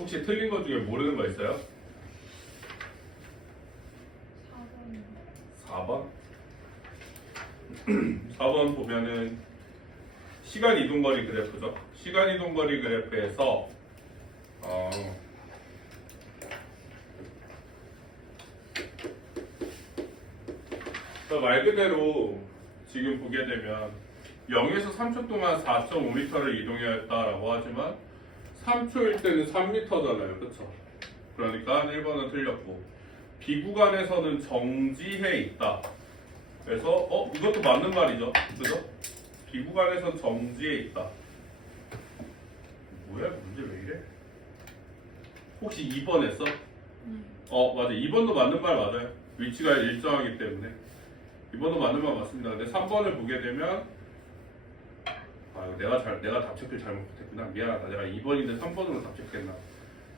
혹시 틀린 것 중에 모르는 거 있어요? 4번? 4번 보면은 시간 이동거리 그래프죠. 시간 이동거리 그래프에서 말 그대로 지금 보게 되면 0에서 3초 동안 4.5m를 이동해야 했다라고 하지만 3초일 때는 3m잖아요. 그렇죠? 그러니까 1번은 틀렸고 B구간에서는 정지해 있다. 그래서 이것도 맞는 말이죠. 그죠? B구간에서는 정지해 있다. 뭐야? 문제 왜 이래? 혹시 2번 했어? 맞아. 2번도 맞는 말 맞아요. 위치가 일정하기 때문에 2번도 맞는 말 맞습니다. 근데 3번을 보게 되면 내가 답 체크를 잘못 못했구나. 미안하다. 내가 2번인데 3번으로 답 체크했나.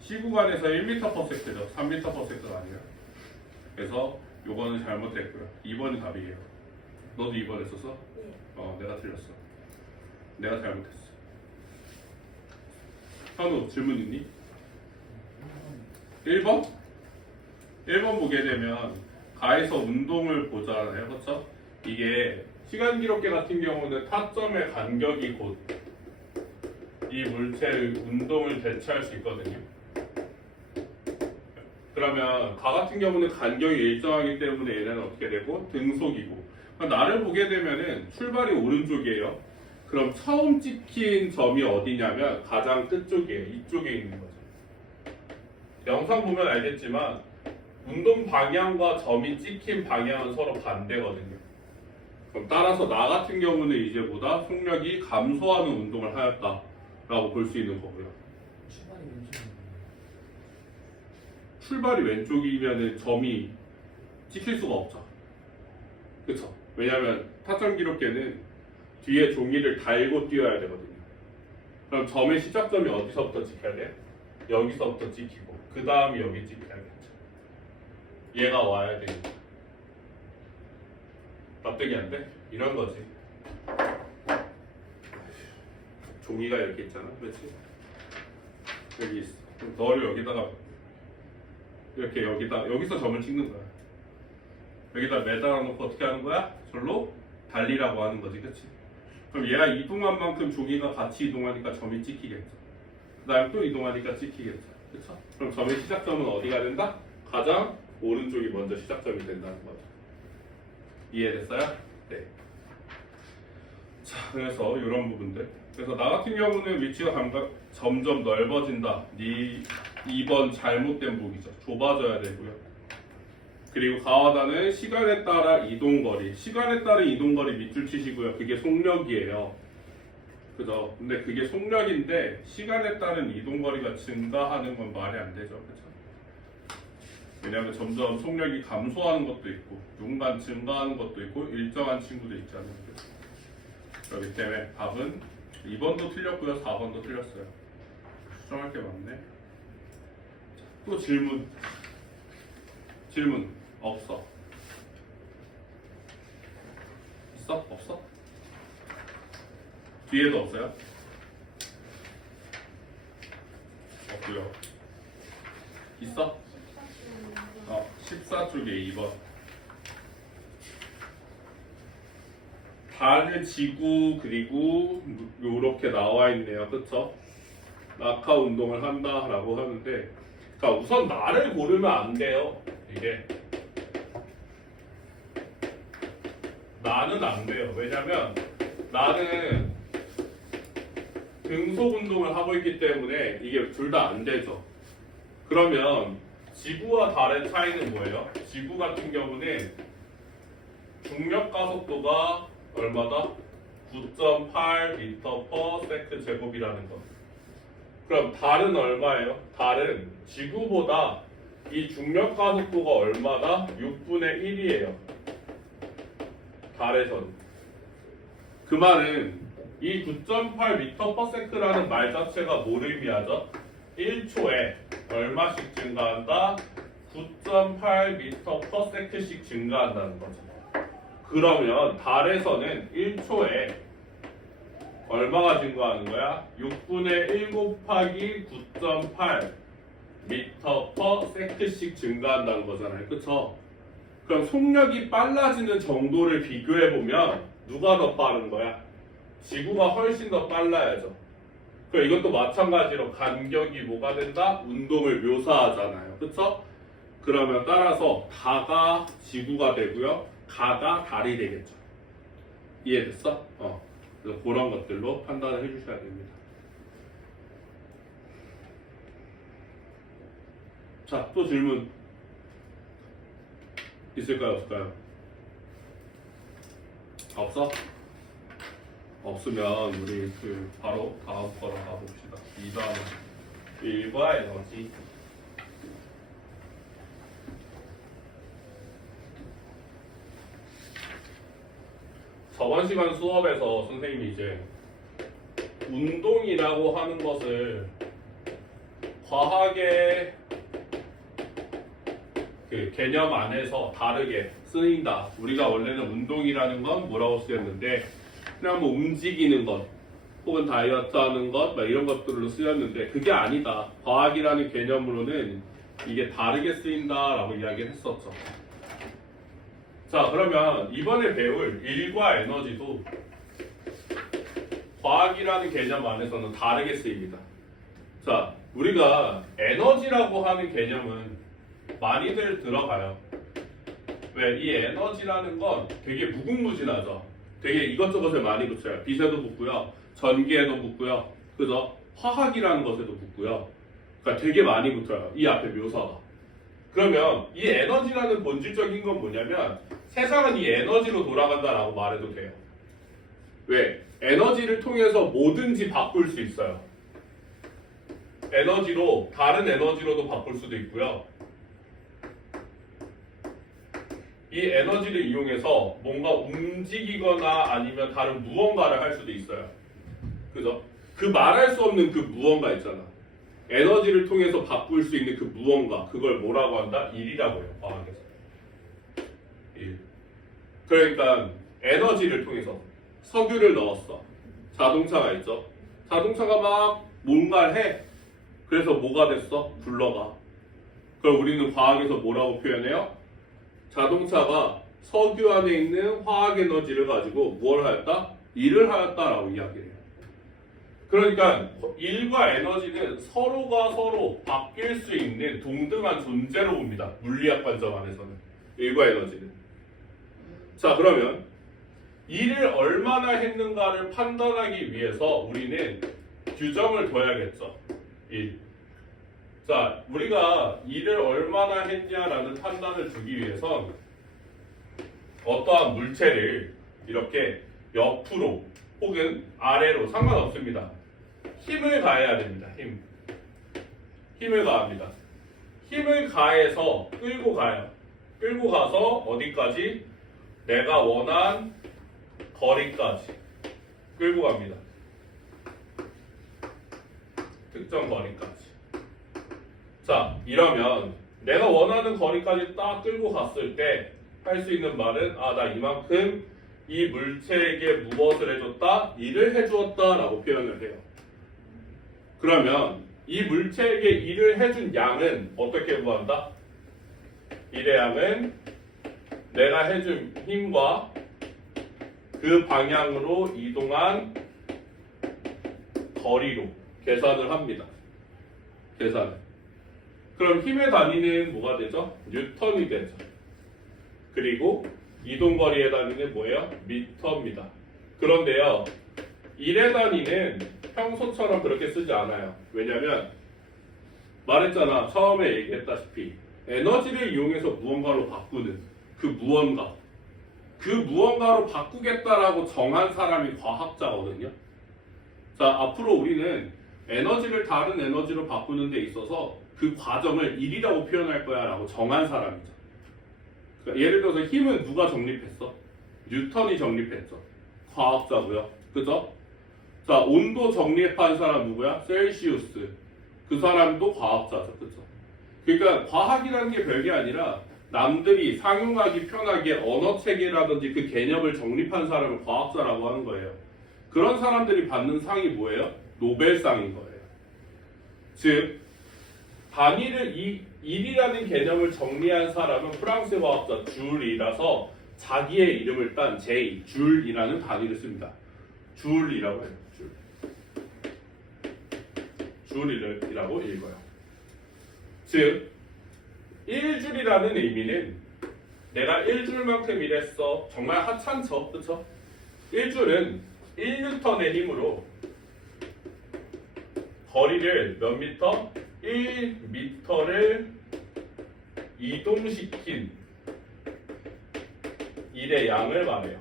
C구간에서 1m/s죠. 3m/s가 아니라. 그래서 요거는 잘못됐고요. 2번이 답이에요. 너도 2번 했었어? 네. 내가 틀렸어. 내가 잘못했어. 현우 질문 있니? 1번? 1번 보게 되면 가에서 운동을 보잖아요. 그렇죠? 이게 시간 기록계 같은 경우는 타점의 간격이 곧 이 물체의 운동을 대체할 수 있거든요. 그러면 가 같은 경우는 간격이 일정하기 때문에 얘는 어떻게 되고 등속이고 나를 보게 되면은 출발이 오른쪽이에요. 그럼 처음 찍힌 점이 어디냐면 가장 끝쪽이에요. 이쪽에 있는 거죠. 영상 보면 알겠지만 운동 방향과 점이 찍힌 방향은 서로 반대거든요. 그럼 따라서 나 같은 경우는 이제보다 속력이 감소하는 운동을 하였다라고 볼 수 있는 거고요. 출발이 왼쪽이면 점이 찍힐 수가 없죠. 그렇죠? 왜냐하면 타점 기록계는 뒤에 종이를 달고 뛰어야 되거든요. 그럼 점의 시작점이 어디서부터 찍혀야 돼? 여기서부터 찍히고 그 다음이 여기 찍혀야겠죠. 얘가 와야 되니까. 납득이 안 돼? 이런 거지. 종이가 이렇게 있잖아. 그렇지? 여기 있어. 그럼 너를 여기다가 이렇게 여기서 점을 찍는 거야. 여기다 매달아 놓고 어떻게 하는 거야? 절로 달리라고 하는 거지. 그치? 그럼 얘가 이동한 만큼 종이가 같이 이동하니까 점이 찍히겠죠. 그 다음에 또 이동하니까 찍히겠죠. 그쵸? 그럼 점의 시작점은 어디가 된다? 가장 오른쪽이 먼저 시작점이 된다는 거죠. 이해됐어요? 네. 자, 그래서 이런 부분들. 그래서 나 같은 경우는 위치가 점점 넓어진다. 2번 잘못된 보기죠. 좁아져야 되고요. 그리고 가와다는 시간에 따라 이동거리. 시간에 따른 이동거리 밑줄 치시고요. 그게 속력이에요. 그죠? 근데 그게 속력인데 시간에 따른 이동거리가 증가하는 건 말이 안 되죠. 그죠? 왜냐하면 점점 속력이 감소하는 것도 있고 누군가 증가하는 것도 있고 일정한 친구도 있잖아요. 그렇기 때문에 답은 2번도 틀렸고요. 4번도 틀렸어요. 수정할 게 많네. 또 질문 없어. 있어? 없어? 뒤에도 없어요? 없고요. 있어? 14쪽에 2번. 달을 지구 그리고 요렇게 나와 있네요. 그쵸? 낙하 운동을 한다라고 하는데 그러니까 우선 나를 고르면 안 돼요. 이게 나는 안 돼요. 왜냐면 나는 등속 운동을 하고 있기 때문에 이게 둘 다 안 되죠. 그러면 지구와 달의 차이는 뭐예요? 지구 같은 경우는 중력 가속도가 얼마다? 9.8m/s 제곱이라는 거. 그럼 달은 얼마예요? 달은 지구보다 이 중력 가속도가 얼마다? 6분의 1이에요. 달에서는. 그 말은 이 9.8m/s라는 말 자체가 뭘 의미하죠? 1초에 얼마씩 증가한다? 9.8m/s씩 증가한다는 거죠. 그러면 달에서는 1초에 얼마가 증가하는 거야? 6분의 1 곱하기 9.8 미터 퍼 세크씩 증가한다는 거잖아요. 그쵸? 그럼 속력이 빨라지는 정도를 비교해보면 누가 더 빠른 거야? 지구가 훨씬 더 빨라야죠. 그럼 이것도 마찬가지로 간격이 뭐가 된다? 운동을 묘사하잖아요. 그쵸? 그러면 따라서 가가 지구가 되고요. 가가 달이 되겠죠. 이해됐어? 그래서 그런 것들로 판단을 해주셔야 됩니다. 자, 또 질문 있을까요? 없을까요? 없어? 없으면 우리 바로 다음 거로 가봅시다. 2번 일과 에너지. 저번 시간 수업에서 선생님이 이제 운동이라고 하는 것을 과학의 그 개념 안에서 다르게 쓰인다. 우리가 원래는 운동이라는 건 뭐라고 쓰였는데 그냥 뭐 움직이는 것 혹은 다이어트 하는 것 막 이런 것들로 쓰였는데 그게 아니다. 과학이라는 개념으로는 이게 다르게 쓰인다라고 이야기를 했었죠. 자, 그러면 이번에 배울 일과 에너지도 과학이라는 개념 안에서는 다르게 쓰입니다. 자, 우리가 에너지라고 하는 개념은 많이들 들어가요. 왜? 이 에너지라는 건 되게 무궁무진하죠. 되게 이것저것을 많이 붙여요. 빛에도 붙고요. 전기에도 붙고요. 그죠? 화학이라는 것에도 붙고요. 그러니까 되게 많이 붙어요. 이 앞에 묘사가. 그러면 이 에너지라는 본질적인 건 뭐냐면 세상은 이 에너지로 돌아간다라고 말해도 돼요. 왜? 에너지를 통해서 뭐든지 바꿀 수 있어요. 에너지로 다른 에너지로도 바꿀 수도 있고요. 이 에너지를 이용해서 뭔가 움직이거나 아니면 다른 무언가를 할 수도 있어요. 그죠? 그 말할 수 없는 그 무언가 있잖아. 에너지를 통해서 바꿀 수 있는 그 무언가, 그걸 뭐라고 한다? 일이라고 해요, 과학에서. 일. 그러니까 에너지를 통해서 석유를 넣었어. 자동차가 있죠. 자동차가 막 뭔가를 해. 그래서 뭐가 됐어? 굴러가. 그럼 우리는 과학에서 뭐라고 표현해요? 자동차가 석유 안에 있는 화학 에너지를 가지고 뭘 하였다? 일을 하였다라고 이야기를 해요. 그러니까 일과 에너지는 서로가 서로 바뀔 수 있는 동등한 존재로 봅니다. 물리학 관점 안에서는 일과 에너지는. 자, 그러면 일을 얼마나 했는가를 판단하기 위해서 우리는 규정을 둬야겠죠. 일. 자, 우리가 일을 얼마나 했냐라는 판단을 주기 위해선 어떠한 물체를 이렇게 옆으로 혹은 아래로 상관없습니다. 힘을 가해야 됩니다. 힘을 가합니다. 힘을 가해서 끌고 가요. 끌고 가서 어디까지? 내가 원한 거리까지 끌고 갑니다. 특정 거리까지. 자, 이러면 내가 원하는 거리까지 딱 끌고 갔을 때 할 수 있는 말은 나 이만큼 이 물체에게 무엇을 해줬다? 일을 해주었다 라고 표현을 해요. 그러면 이 물체에게 일을 해준 양은 어떻게 구한다? 일의 양은 내가 해준 힘과 그 방향으로 이동한 거리로 계산을 합니다. 계산을. 그럼 힘의 단위는 뭐가 되죠? 뉴턴이 되죠. 그리고 이동거리의 단위는 뭐예요? 미터입니다. 그런데요, 일의 단위는 평소처럼 그렇게 쓰지 않아요. 왜냐면 말했잖아. 처음에 얘기했다시피 에너지를 이용해서 무언가로 바꾸는 그 무언가로 바꾸겠다라고 정한 사람이 과학자거든요. 자, 앞으로 우리는 에너지를 다른 에너지로 바꾸는 데 있어서 그 과정을 일이라고 표현할 거야 라고 정한 사람이죠. 그러니까 예를 들어서 힘은 누가 정립했어? 뉴턴이 정립했죠. 과학자고요. 그죠? 자, 온도 정립한 사람 누구야? 셀시우스. 그 사람도 과학자죠. 그죠? 그러니까 과학이라는 게 별게 아니라 남들이 상용하기 편하게 언어 체계라든지 그 개념을 정립한 사람을 과학자라고 하는 거예요. 그런 사람들이 받는 상이 뭐예요? 노벨상인 거예요. 즉 단위를 일이라는 개념을 정리한 사람은 프랑스 과학자 줄이라서 자기의 이름을 딴 J, 줄이라는 단위를 씁니다. 줄이라고 해요. 줄이라고 읽어요. 즉 1줄이라는 의미는 내가 1줄만큼 일했어. 정말 하찮죠. 그렇죠? 1줄은 1N의 힘으로 거리를 몇 미터? 1m를 이동시킨 일의 양을 말해요.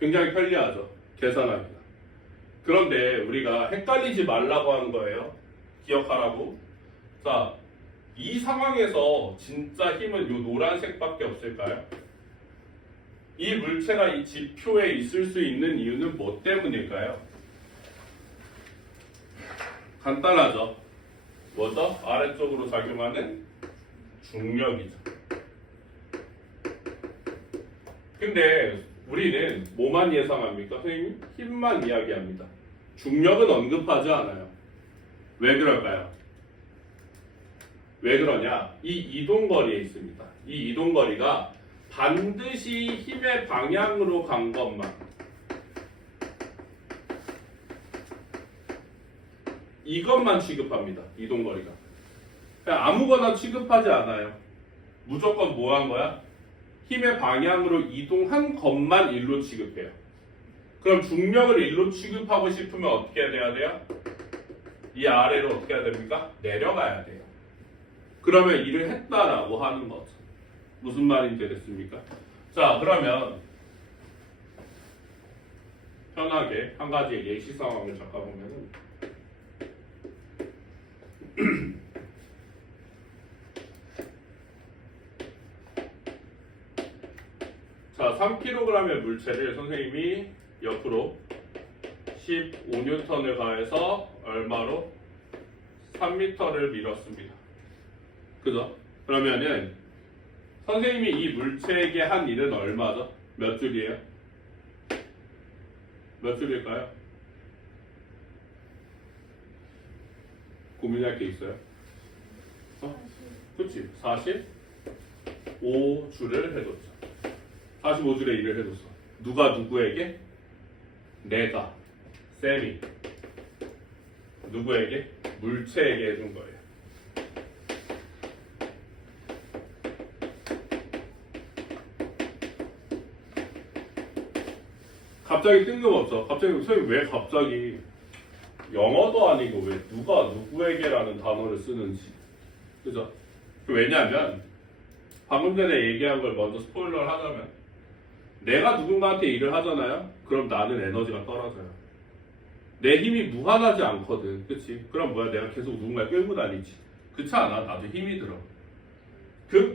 굉장히 편리하죠. 계산하기가. 그런데 우리가 헷갈리지 말라고 하는 거예요. 기억하라고. 자, 이 상황에서 진짜 힘은 이 노란색밖에 없을까요? 이 물체가 이 지표에 있을 수 있는 이유는 뭐 때문일까요? 간단하죠. 뭐죠? 아래쪽으로 작용하는 중력이죠. 근데 우리는 뭐만 예상합니까? 선생님? 힘만 이야기합니다. 중력은 언급하지 않아요. 왜 그럴까요? 왜 그러냐? 이 이동거리에 있습니다. 이 이동거리가 반드시 힘의 방향으로 간 것만 이것만 취급합니다. 이동거리가. 그냥 아무거나 취급하지 않아요. 무조건 뭐 한 거야? 힘의 방향으로 이동한 것만 일로 취급해요. 그럼 중력을 일로 취급하고 싶으면 어떻게 해야 돼요? 이 아래로 어떻게 해야 됩니까? 내려가야 돼요. 그러면 일을 했다라고 하는 거죠. 무슨 말인지 됐습니까? 자, 그러면 편하게 한 가지 예시 상황을 잠깐 보면은 자, 3kg의 물체를 선생님이 옆으로 15N을 가해서 얼마로? 3m를 밀었습니다. 그죠? 그러면은 선생님이 이 물체에게 한 일은 얼마죠? 몇 줄이에요? 몇 줄일까요? 고민할 게 있어요? 그치? 45줄을 해줬죠. 45줄의 일을 해줬어. 누가 누구에게? 내가, 쌤이 누구에게? 물체에게 해준 거예요. 갑자기 뜬금없죠. 갑자기 선생님 왜 갑자기 영어도 아니고 왜 누가 누구에게라는 단어를 쓰는지. 그죠? 왜냐하면 방금 전에 얘기한 걸 먼저 스포일러를 하자면 내가 누군가한테 일을 하잖아요. 그럼 나는 에너지가 떨어져요. 내 힘이 무한하지 않거든. 그치? 그럼 뭐야? 내가 계속 누군가를 끌고 다니지. 그렇지 않아? 나도 힘이 들어.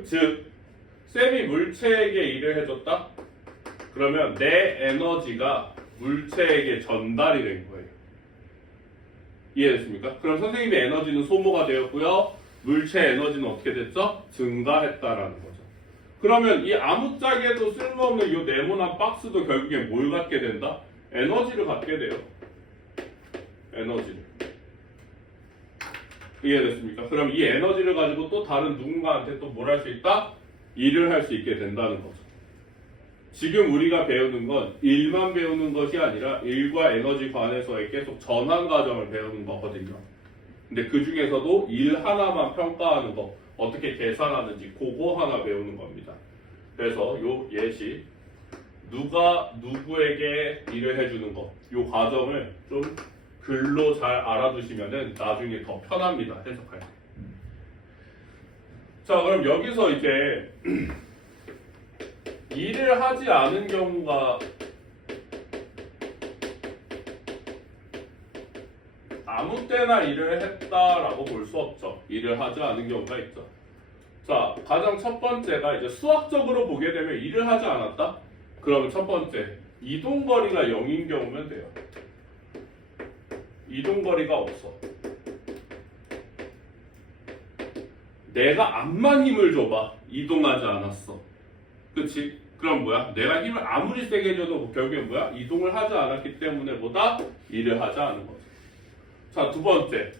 즉 쌤이 물체에게 일을 해줬다? 그러면 내 에너지가 물체에게 전달이 된 거예요. 이해됐습니까? 그럼 선생님의 에너지는 소모가 되었고요. 물체 에너지는 어떻게 됐죠? 증가했다라는 거죠. 그러면 이 아무짝에도 쓸모없는 이 네모난 박스도 결국에 뭘 갖게 된다? 에너지를 갖게 돼요. 에너지를. 이해됐습니까? 그럼 이 에너지를 가지고 또 다른 누군가한테 또 뭘 할 수 있다? 일을 할 수 있게 된다는 거죠. 지금 우리가 배우는 건 일만 배우는 것이 아니라 일과 에너지 관해서의 계속 전환 과정을 배우는 거거든요. 근데 그 중에서도 일 하나만 평가하는 거, 어떻게 계산하는지 그거 하나 배우는 겁니다. 그래서 요 예시, 누가 누구에게 일을 해주는 거, 요 과정을 좀 글로 잘 알아두시면은 나중에 더 편합니다. 해석할 때. 자, 그럼 여기서 이제 일을 하지 않은 경우가 아무 때나 일을 했다라고 볼 수 없죠. 일을 하지 않은 경우가 있죠. 자, 가장 첫 번째가 이제 수학적으로 보게 되면 일을 하지 않았다? 그러면 첫 번째, 이동거리가 0인 경우면 돼요. 이동거리가 없어. 내가 암만 힘을 줘봐. 이동하지 않았어. 그치? 그럼 뭐야? 내가 힘을 아무리 세게 줘도 결국엔 뭐야? 이동을 하지 않았기 때문에 일을 하지 않은 거지. 자, 두 번째.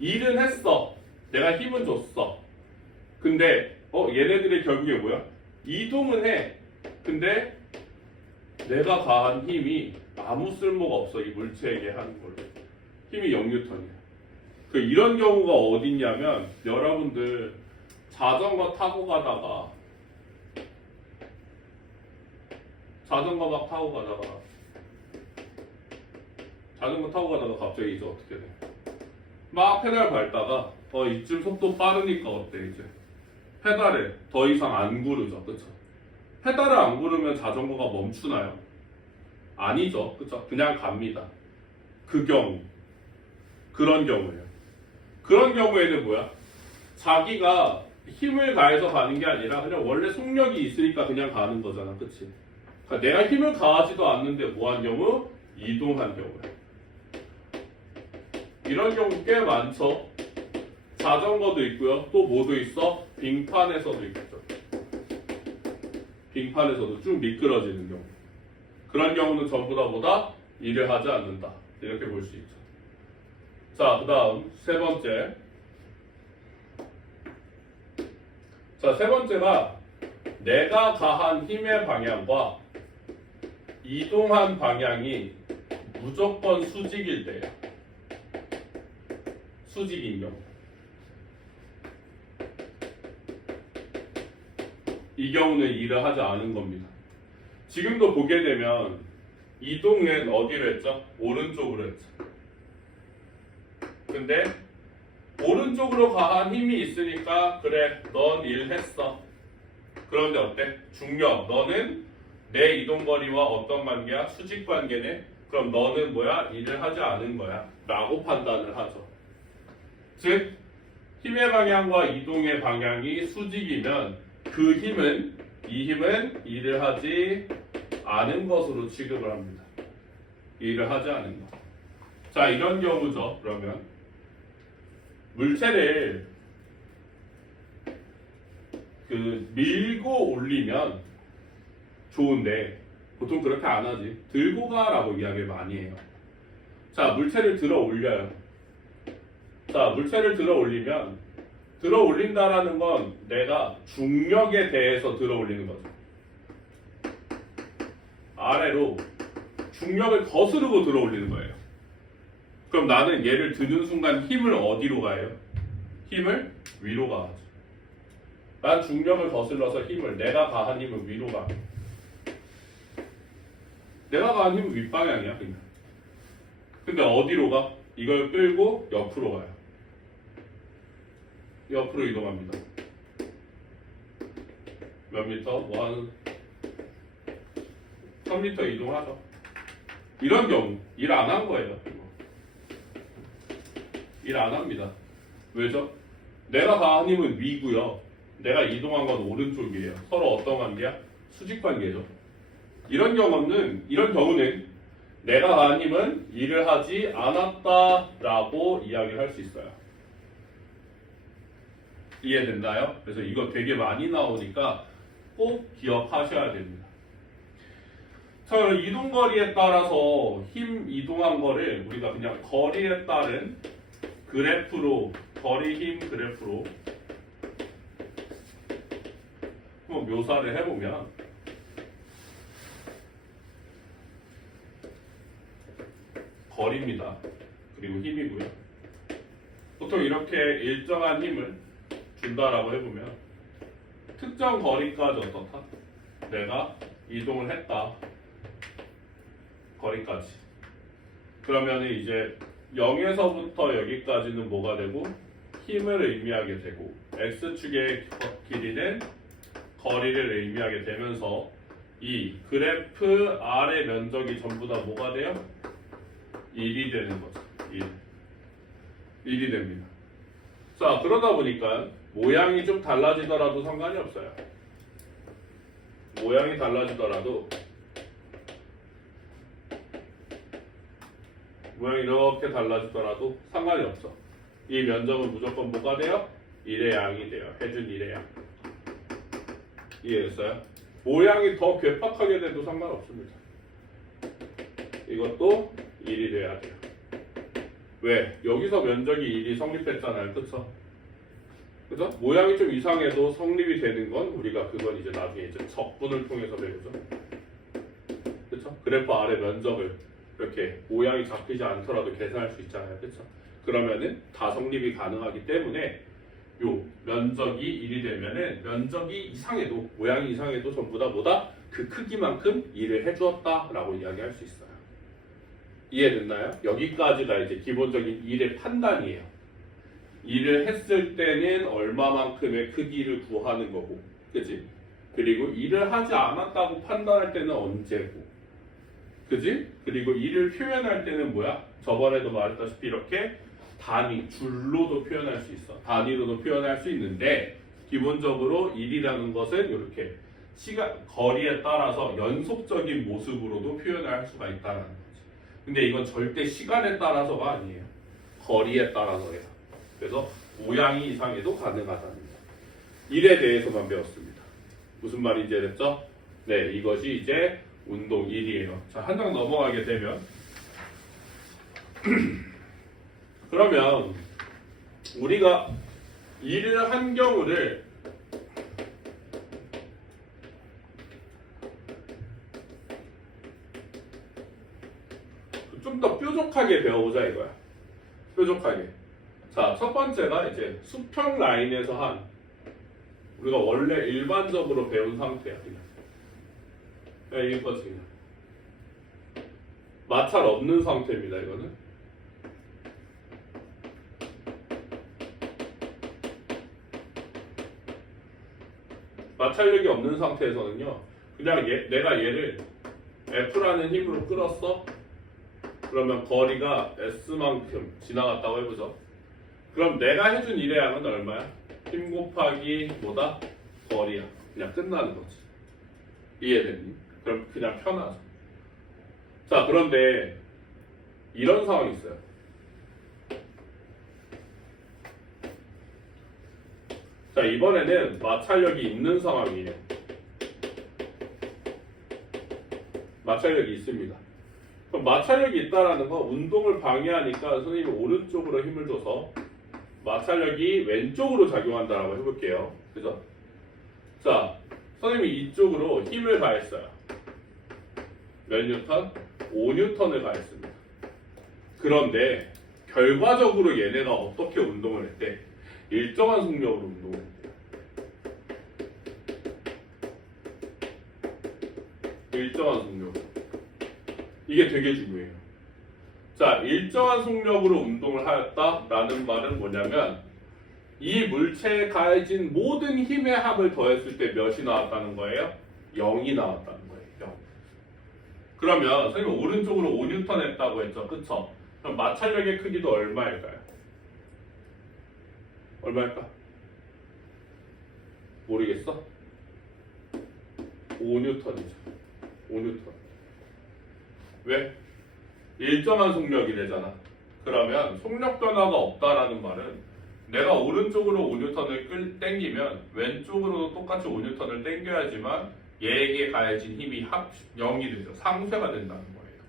일은 했어. 내가 힘은 줬어. 근데 얘네들이 결국에 뭐야? 이동은 해. 근데 내가 가한 힘이 아무 쓸모가 없어. 이 물체에게 하는 걸로. 힘이 0뉴턴이야. 이런 경우가 어딨냐면 여러분들 자전거 타고 가다가 갑자기 이제 어떻게 돼? 막 페달 밟다가 이쯤 속도 빠르니까 어때 이제? 페달을 더 이상 안 구르죠, 그쵸? 페달을 안 구르면 자전거가 멈추나요? 아니죠, 그쵸? 그냥 갑니다. 그런 경우예요. 그런 경우에는 뭐야? 자기가 힘을 가해서 가는 게 아니라 그냥 원래 속력이 있으니까 그냥 가는 거잖아, 그치? 그러니까 내가 힘을 가하지도 않는데 뭐한 경우? 이동한 경우야. 이런 경우 꽤 많죠. 자전거도 있고요. 또 뭐도 있어? 빙판에서도 있겠죠. 빙판에서도 쭉 미끄러지는 경우. 그런 경우는 전부 다 뭐다? 일을 하지 않는다. 이렇게 볼 수 있죠. 자, 그 다음 세 번째. 자, 세 번째가 내가 가한 힘의 방향과 이동한 방향이 무조건 수직일 때야. 수직인 경우. 이 경우는 일을 하지 않은 겁니다. 지금도 보게 되면 이동은 어디로 했죠? 오른쪽으로 했죠. 근데 오른쪽으로 가한 힘이 있으니까 그래, 넌 일했어. 그런데 어때? 중력, 너는 내 이동거리와 어떤 관계야? 수직 관계네. 그럼 너는 뭐야? 일을 하지 않은 거야 라고 판단을 하죠. 즉 힘의 방향과 이동의 방향이 수직이면 이 힘은 일을 하지 않은 것으로 취급을 합니다. 일을 하지 않은 것. 자, 이런 경우죠. 그러면 물체를 밀고 올리면 좋은데 보통 그렇게 안 하지. 들고 가라고 이야기를 많이 해요. 자, 물체를 들어 올려요. 자, 물체를 들어 올리면 들어 올린다라는 건 내가 중력에 대해서 들어 올리는 거죠. 아래로 중력을 거스르고 들어 올리는 거예요. 그럼 나는 얘를 드는 순간 힘을 어디로 가요? 힘을 위로 가죠. 난 중력을 거슬러서 내가 가한 힘을 위로 가. 내가 가한 힘은 윗방향이야, 그냥. 근데 어디로 가? 이걸 끌고 옆으로 가요. 옆으로 이동합니다. 몇 미터? 뭐 한 3미터 이동하죠. 이런 경우 일 안 한 거예요. 일 안 합니다. 왜죠? 내가 가한 힘은 위고요. 내가 이동한 건 오른쪽이에요. 서로 어떤 관계야? 수직 관계죠. 이런 경우는 내가 가한 힘은 일을 하지 않았다라고 이야기를 할 수 있어요. 이해됐나요? 그래서 이거 되게 많이 나오니까 꼭 기억하셔야 됩니다. 자, 이동거리에 따라서 힘 이동한 거를 우리가 그냥 거리에 따른 그래프로, 거리 힘 그래프로 한번 묘사를 해보면 거리입니다. 그리고 힘이고요. 보통 이렇게 일정한 힘을 준다라고 해보면 특정 거리까지 어떻다? 내가 이동을 했다. 거리까지. 그러면 이제 0에서부터 여기까지는 뭐가 되고? 힘을 의미하게 되고 X축의 길이는 거리를 의미하게 되면서 이 그래프 아래 면적이 전부 다 뭐가 돼요? 1이 되는 거죠. 1이 됩니다. 자, 그러다 보니까 모양이 좀 달라지더라도 상관이 없어요. 모양이 달라지더라도 모양이 이렇게 달라지더라도 상관이 없죠. 이 면적은 무조건 뭐가 돼요? 1의 양이 돼요. 해준 1의 양. 이해했어요? 모양이 더 괴팍하게 돼도 상관없습니다. 이것도 1이 돼야 돼요. 왜? 여기서 면적이 1이 성립했잖아요. 그쵸? 그죠? 모양이 좀 이상해도 성립이 되는 건 우리가 그건 이제 나중에 이제 적분을 통해서 배우죠. 그쵸? 그래프 아래 면적을 이렇게 모양이 잡히지 않더라도 계산할 수 있잖아요. 그쵸? 그러면은 다 성립이 가능하기 때문에 요 면적이 1이 되면은 면적이 이상해도 모양이 이상해도 전부 다 뭐다? 그 크기만큼 일을 해주었다라고 이야기할 수 있어요. 이해됐나요? 여기까지가 이제 기본적인 일의 판단이에요. 일을 했을 때는 얼마만큼의 크기를 구하는 거고, 그지? 그리고 일을 하지 않았다고 판단할 때는 언제고, 그지? 그리고 일을 표현할 때는 뭐야? 저번에도 말했다시피 이렇게 단위, 줄로도 표현할 수 있어. 단위로도 표현할 수 있는데 기본적으로 일이라는 것은 이렇게 시간, 거리에 따라서 연속적인 모습으로도 표현할 수가 있다는 거지. 근데 이건 절대 시간에 따라서가 아니에요. 거리에 따라서예요. 그래서 모양이 이상해도 가능하다는 거. 일에 대해서만 배웠습니다. 무슨 말인지 알겠죠? 네, 이것이 이제 운동 1이에요. 자, 한 장 넘어가게 되면 그러면 우리가 일을 한 경우를 좀 더 뾰족하게 배워보자 이거야. 뾰족하게. 자, 첫 번째가 이제 수평 라인에서 한 우리가 원래 일반적으로 배운 상태야. 그냥 이거지 그냥. 마찰 없는 상태입니다. 이거는. 마찰력이 없는 상태에서는요. 그냥 내가 얘를 F라는 힘으로 끌었어. 그러면 거리가 S만큼 지나갔다고 해보죠. 그럼 내가 해준 일의 양은 얼마야? 힘 곱하기 뭐다? 거리야. 그냥 끝나는 거지. 이해됐니? 그럼 그냥 편하죠. 자, 그런데 이런 상황이 있어요. 자, 이번에는 마찰력이 있는 상황이에요. 마찰력이 있습니다. 그럼 마찰력이 있다라는 건 운동을 방해하니까 선생님이 오른쪽으로 힘을 줘서 마찰력이 왼쪽으로 작용한다라고 해볼게요. 그죠? 자, 선생님이 이쪽으로 힘을 가했어요. 몇 뉴턴? 5뉴턴을 가했습니다. 그런데 결과적으로 얘네가 어떻게 운동을 했대? 일정한 속력으로 운동을 했대요. 일정한 속력. 이게 되게 중요해요. 자, 일정한 속력으로 운동을 하였다라는 말은 뭐냐면 이 물체에 가해진 모든 힘의 합을 더했을 때 몇이 나왔다는 거예요? 0이 나왔다는 거예요. 0. 그러면 선생님 오른쪽으로 5뉴턴 했다고 했죠. 그쵸? 그럼 마찰력의 크기도 얼마일까요? 얼마일까? 모르겠어? 5뉴턴이죠. 5뉴턴. 왜? 일정한 속력이래잖아. 그러면 속력 변화가 없다라는 말은 내가 오른쪽으로 5뉴턴을 땡기면 왼쪽으로도 똑같이 5뉴턴을 땡겨야지만 얘에게 가해진 힘이 0이 되죠. 상쇄가 된다는 거예요.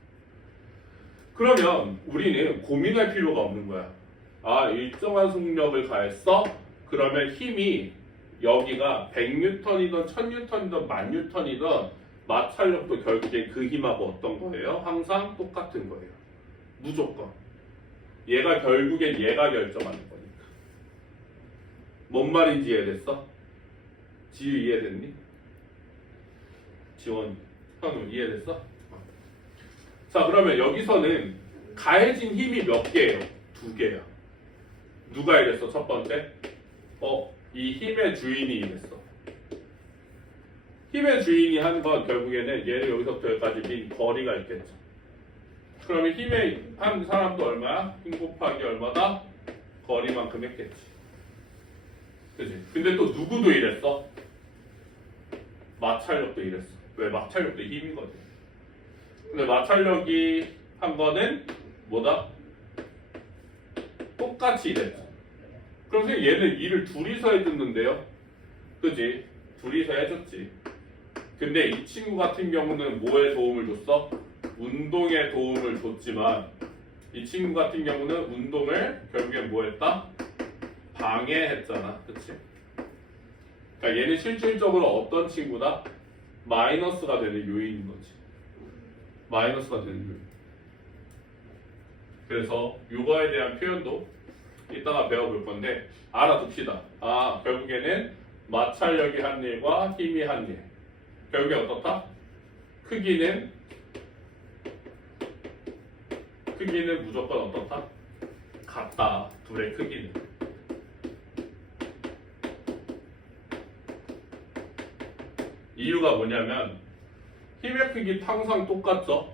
그러면 우리는 고민할 필요가 없는 거야. 아, 일정한 속력을 가했어? 그러면 힘이 여기가 100뉴턴이든 1000뉴턴이든 10,000뉴턴이든 마찰력도 결국엔 그 힘하고 어떤 거예요? 항상 똑같은 거예요. 무조건. 얘가 결국엔 얘가 결정하는 거니까. 뭔 말인지 이해됐어? 지유 이해됐니? 지원, 현우 이해됐어? 자, 그러면 여기서는 가해진 힘이 몇 개예요? 2개야. 누가 이랬어? 첫 번째? 이 힘의 주인이 이랬어. 힘의 주인이 한 건 결국에는 얘를 여기서부터 여기까지 민 거리가 있겠죠. 그러면 힘의 한 사람도 얼마야? 힘 곱하기 얼마다? 거리만큼 했겠지. 그치? 근데 또 누구도 이랬어? 마찰력도 이랬어. 왜? 마찰력도 힘이거든. 근데 마찰력이 한 거는 뭐다? 똑같이 이랬죠. 그럼 얘는 일을 둘이서 해줬는데요? 그지? 둘이서 해줬지. 근데 이 친구 같은 경우는 뭐에 도움을 줬어? 운동에 도움을 줬지만 이 친구 같은 경우는 운동을 결국엔 뭐 했다? 방해했잖아. 그치? 그러니까 얘는 실질적으로 어떤 친구다? 마이너스가 되는 요인인 거지. 마이너스가 되는 요인. 그래서 이거에 대한 표현도 이따가 배워볼 건데 알아둡시다. 아, 결국에는 마찰력이 한 일과 힘이 한 일. 결국에 어떻다? 크기는 무조건 어떻다? 같다. 둘의 크기는. 이유가 뭐냐면 힘의 크기 항상 똑같죠.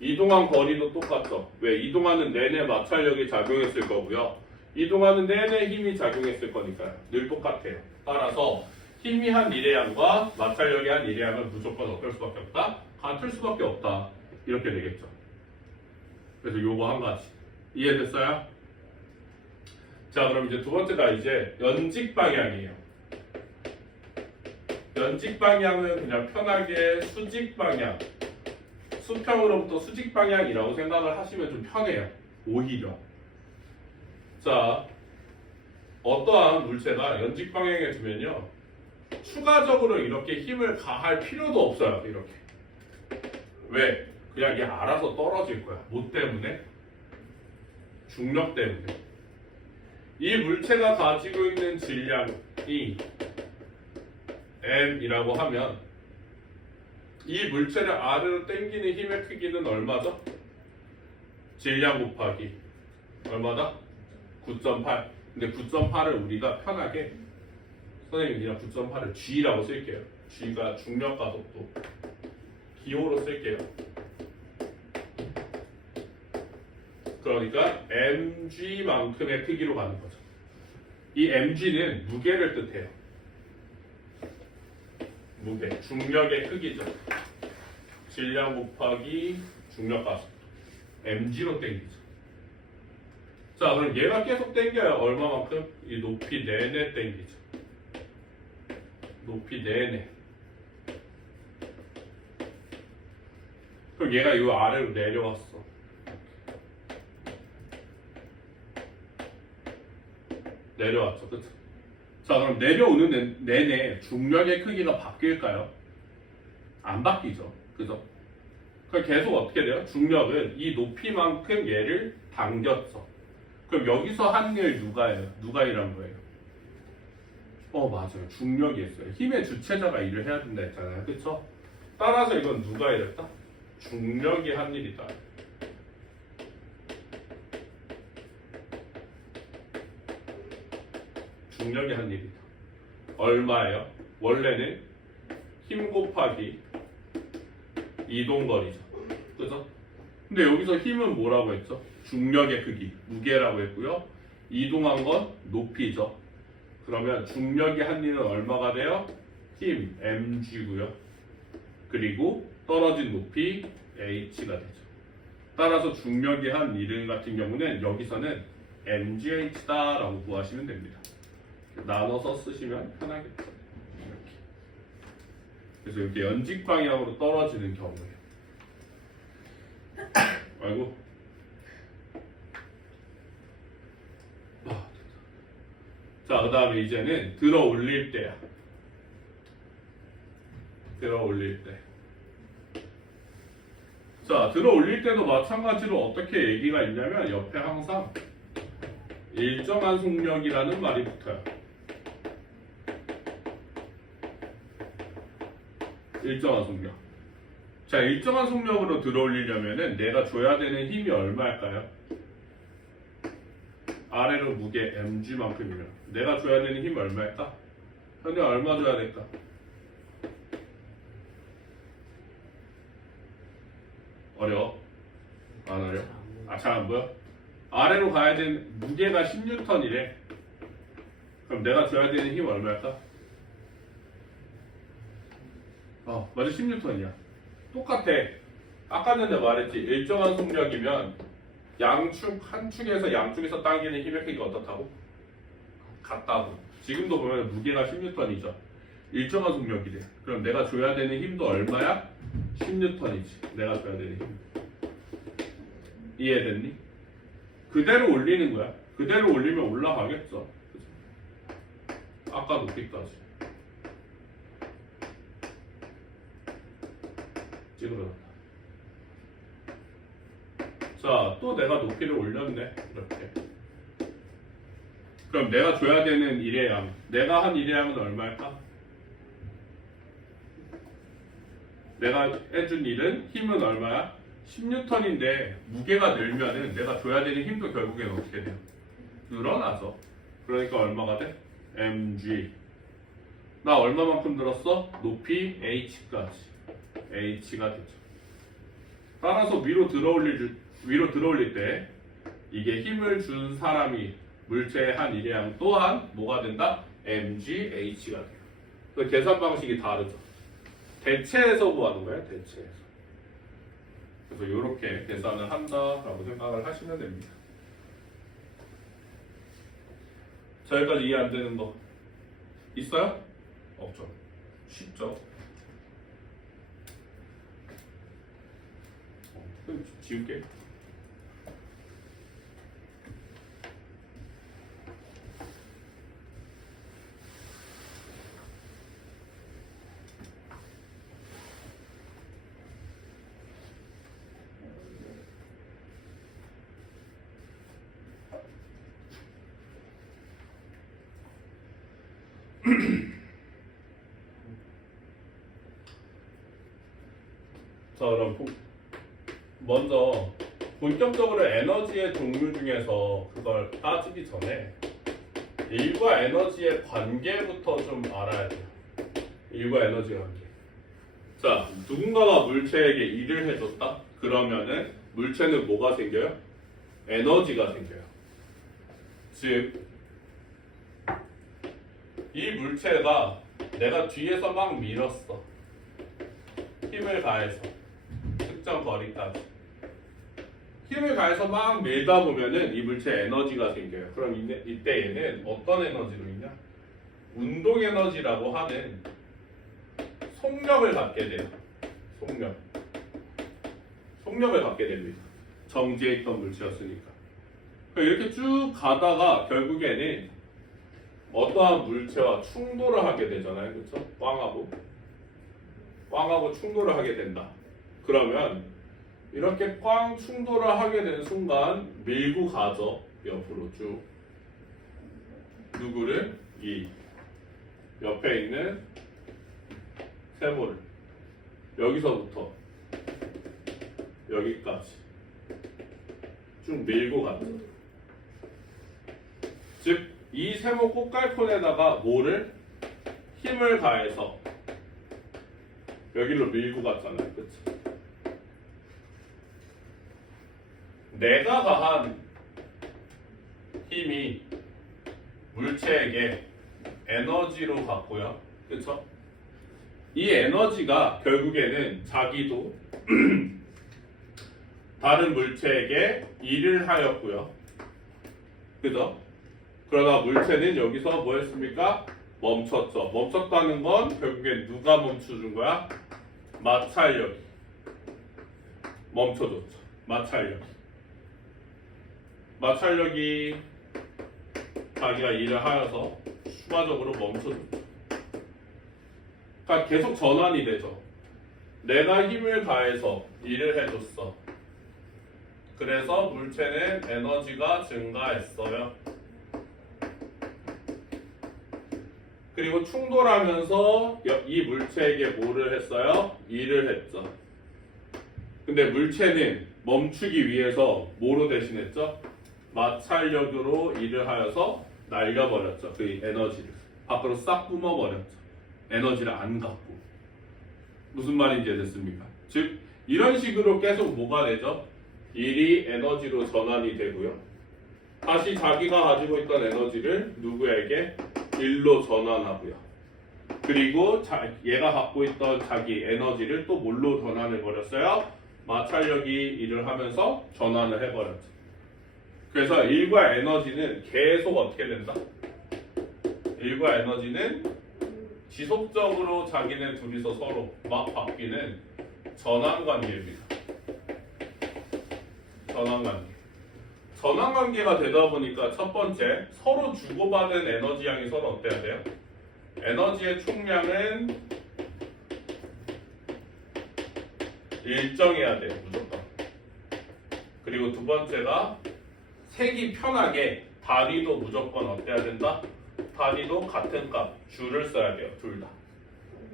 이동한 거리도 똑같죠. 왜? 이동하는 내내 마찰력이 작용했을 거고요. 이동하는 내내 힘이 작용했을 거니까요. 늘 똑같아요. 따라서 힘이 한 일의 양과 마찰력이 한 일의 양은 무조건 어떨 수밖에 없다? 같을 수밖에 없다. 이렇게 되겠죠. 그래서 요거 한 가지. 이해됐어요? 자, 그럼 이제 두 번째가 이제 연직 방향이에요. 연직 방향은 그냥 편하게 수직 방향, 수평으로부터 수직 방향이라고 생각을 하시면 좀 편해요. 오히려. 자, 어떠한 물체가 연직 방향에 두면요, 추가적으로 이렇게 힘을 가할 필요도 없어요. 이렇게. 왜? 그냥 이게 알아서 떨어질 거야. 뭐 때문에? 중력 때문에. 이 물체가 가지고 있는 질량이 m이라고 하면 이 물체를 아래로 당기는 힘의 크기는 얼마죠? 질량 곱하기 얼마다? 9.8. 근데 9.8을 우리가 편하게 선생님이 그냥 9.8을 G라고 쓸게요. G가 중력 가속도 기호로 쓸게요. 그러니까 mg만큼의 크기로 가는 거죠. 이 mg는 무게를 뜻해요. 무게, 중력의 크기죠. 질량 곱하기 중력 가속도 mg로 당기죠. 자, 그럼 얘가 계속 당겨요. 얼마만큼? 이 높이 내내 당기죠. 높이 내내. 그럼 얘가 이 아래로 내려왔어. 내려왔죠. 그쵸? 자, 그럼 내려오는 내내 중력의 크기가 바뀔까요? 안 바뀌죠. 그죠? 그럼 계속 어떻게 돼요? 중력은 이 높이만큼 얘를 당겼어. 그럼 여기서 한 일 누가예요? 누가 일한 거예요? 맞아요. 중력이 했어요. 힘의 주체자가 일을 해야 된다 했잖아요. 그쵸? 따라서 이건 누가 일했다? 중력이 한 일이다. 중력이 한 일이다. 얼마예요? 원래는 힘 곱하기 이동거리죠. 그죠? 근데 여기서 힘은 뭐라고 했죠? 중력의 크기, 무게라고 했고요. 이동한 건 높이죠. 그러면 중력이 한 일은 얼마가 돼요? 힘, mg고요. 그리고 떨어진 높이 h가 되죠. 따라서 중력이 한 일은 같은 경우는 여기서는 mgh다라고 구하시면 됩니다. 나눠서 쓰시면 편하겠죠. 이렇게. 그래서 이렇게 연직 방향으로 떨어지는 경우예요. 아이고. 자, 그 다음에 이제는 들어 올릴 때야. 들어 올릴 때. 자, 들어 올릴 때도 마찬가지로 어떻게 얘기가 있냐면 옆에 항상 일정한 속력이라는 말이 붙어요. 일정한 속력. 자, 일정한 속력으로 들어 올리려면은 내가 줘야 되는 힘이 얼마일까요? 아래로 무게 mg만큼이면 내가 줘야 되는 힘이 얼마일까? 현재 얼마 줘야 될까? 어려워? 안 어려워? 잘 안 보여? 아래로 가야 되는 무게가 10N이래. 그럼 내가 줘야 되는 힘이 얼마일까? 맞아, 10N이야. 똑같아. 아까 전에 말했지. 일정한 속력이면 한 축에서 양쪽에서 당기는 힘의 크기가 어떻다고? 같다고. 지금도 보면 무게가 10N이죠. 일정한 속력이래. 그럼 내가 줘야 되는 힘도 얼마야? 10N이지. 내가 줘야 되는 힘. 이해됐니? 그대로 올리는 거야. 그대로 올리면 올라가겠죠. 그죠? 아까 높이까지 찌그러졌다. 자, 또 내가 높이를 올렸네. 이렇게. 그럼 내가 줘야 되는 일의 양, 내가 한 일의 양은 얼마일까? 내가 해준 일은 힘은 얼마야? 10N인데 무게가 늘면은 내가 줘야 되는 힘도 결국엔 어떻게 돼요? 늘어나죠. 그러니까 얼마가 돼? mg. 나 얼마만큼 들었어? 높이 h까지. h가 되죠. 따라서 위로 들어올릴 때 이게 힘을 준 사람이 물체의 한 일의 양 또한 뭐가 된다? mg, h가 돼요. 그 계산 방식이 다르죠. 대체해서 구하는 거예요. 대체해서. 그래서 이렇게 계산을 한다라고 생각을 하시면 됩니다. 자, 여기까지 이해 안 되는 거 있어요? 없죠. 쉽죠. 그럼 지울게. 자, 그럼 먼저 본격적으로 에너지의 종류 중에서 그걸 따지기 전에 일과 에너지의 관계부터 좀 알아야 돼요. 일과 에너지의 관계. 자, 누군가가 물체에게 일을 해줬다? 그러면은 물체는 뭐가 생겨요? 에너지가 생겨요. 즉, 이 물체가 내가 뒤에서 막 밀었어. 힘을 가해서 특정 거리까지. 힘을 가해서 막 밀다 보면은 이 물체에 에너지가 생겨요. 그럼 이때 얘는 어떤 에너지로 있냐? 운동 에너지라고 하는 속력을 갖게 돼요. 속력을 갖게 됩니다. 정지해 있던 물체였으니까. 이렇게 쭉 가다가 결국에는 어떠한 물체와 충돌을 하게 되잖아요. 그렇죠? 꽝하고 충돌을 하게 된다. 그러면 이렇게 꽝 충돌을 하게 된 순간 밀고 가죠. 옆으로 쭉. 누구를? 이 옆에 있는 세모를. 여기서부터 여기까지 쭉 밀고 갔죠. 즉, 이 세모 꽃갈콘에다가 뭐를? 힘을 가해서 여기로 밀고 갔잖아요. 그치? 내가 가한 힘이 물체에게 에너지로 갔고요. 그쵸? 이 에너지가 결국에는 자기도 다른 물체에게 일을 하였고요. 그죠? 그러다 물체는 여기서 뭐 했습니까? 멈췄죠. 멈췄다는 건 결국엔 누가 멈춰준 거야? 마찰력이 멈춰줬죠. 마찰력이 자기가 일을 하여서 추가적으로 멈춰줬죠. 그러니까 계속 전환이 되죠. 내가 힘을 가해서 일을 해줬어. 그래서 물체는 에너지가 증가했어요. 그리고 충돌하면서 이 물체에게 뭐를 했어요? 일을 했죠. 근데 물체는 멈추기 위해서 뭐로 대신했죠? 마찰력으로 일을 하여서 날려버렸죠. 그 에너지를 밖으로 싹 뿜어버렸죠. 에너지를 안 갖고. 무슨 말인지 됐습니까? 즉, 이런 식으로 계속 뭐가 되죠? 일이 에너지로 전환이 되고요. 다시 자기가 가지고 있던 에너지를 누구에게? 일로 전환하고요. 그리고 얘가 갖고 있던 자기 에너지를 또 뭘로 전환해버렸어요? 마찰력이 일을 하면서 전환을 해버렸죠. 그래서 일과 에너지는 계속 어떻게 된다? 일과 에너지는 지속적으로 자기네 둘이서 서로 막 바뀌는 전환관계입니다. 전환 관계가 되다 보니까 첫 번째 서로 주고받은 에너지 양이 서로 어때야 돼요? 에너지의 총량은 일정해야 돼요, 무조건. 그리고 두 번째가 색이 편하게 단위도 무조건 어때야 된다? 단위도 같은 값, 줄을 써야 돼요, 둘 다.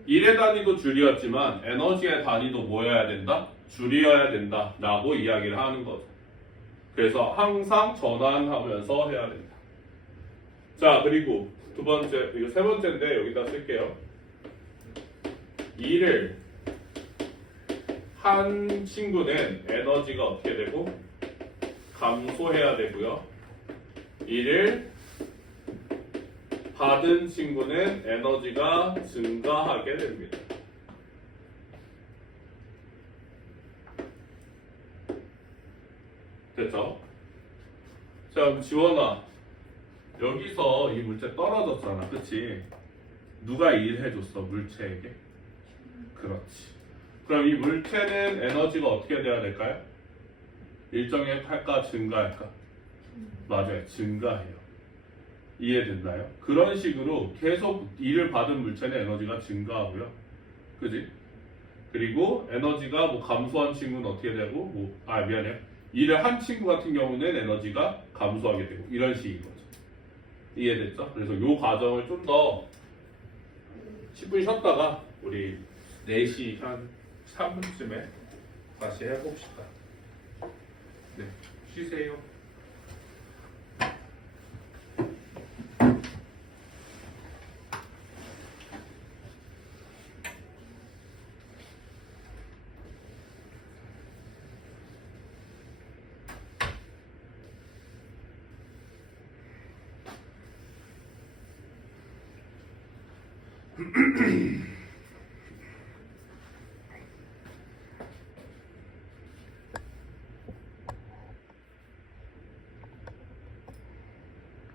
1의 단위도 줄이었지만 에너지의 단위도 뭐여야 된다? 줄이어야 된다 라고 이야기를 하는 거죠. 그래서 항상 전환하면서 해야 된다. 자, 그리고 두 번째, 이거 세 번째인데 여기다 쓸게요. 2를 한 친구는 에너지가 어떻게 되고 감소해야 되고요. 2를 받은 친구는 에너지가 증가하게 됩니다. 됐죠? 자, 그럼 지원아, 여기서 이 물체 떨어졌잖아, 그치? 누가 일해줬어, 물체에게? 그렇지. 그럼 이 물체는 에너지가 어떻게 돼야 될까요? 일정에 할까, 증가할까? 맞아요, 증가해요. 이해됐나요? 그런 식으로 계속 일을 받은 물체는 에너지가 증가하고요. 그지? 그리고 에너지가 뭐 감소한 친구는 어떻게 되고, 미안해요. 일을 한 친구 같은 경우는 에너지가 감소하게 되고, 이런 식인 거죠. 이해됐죠? 그래서 이 과정을 좀 더 10분 쉬었다가 우리 4시 한 3분쯤에 다시 해봅시다. 네, 쉬세요.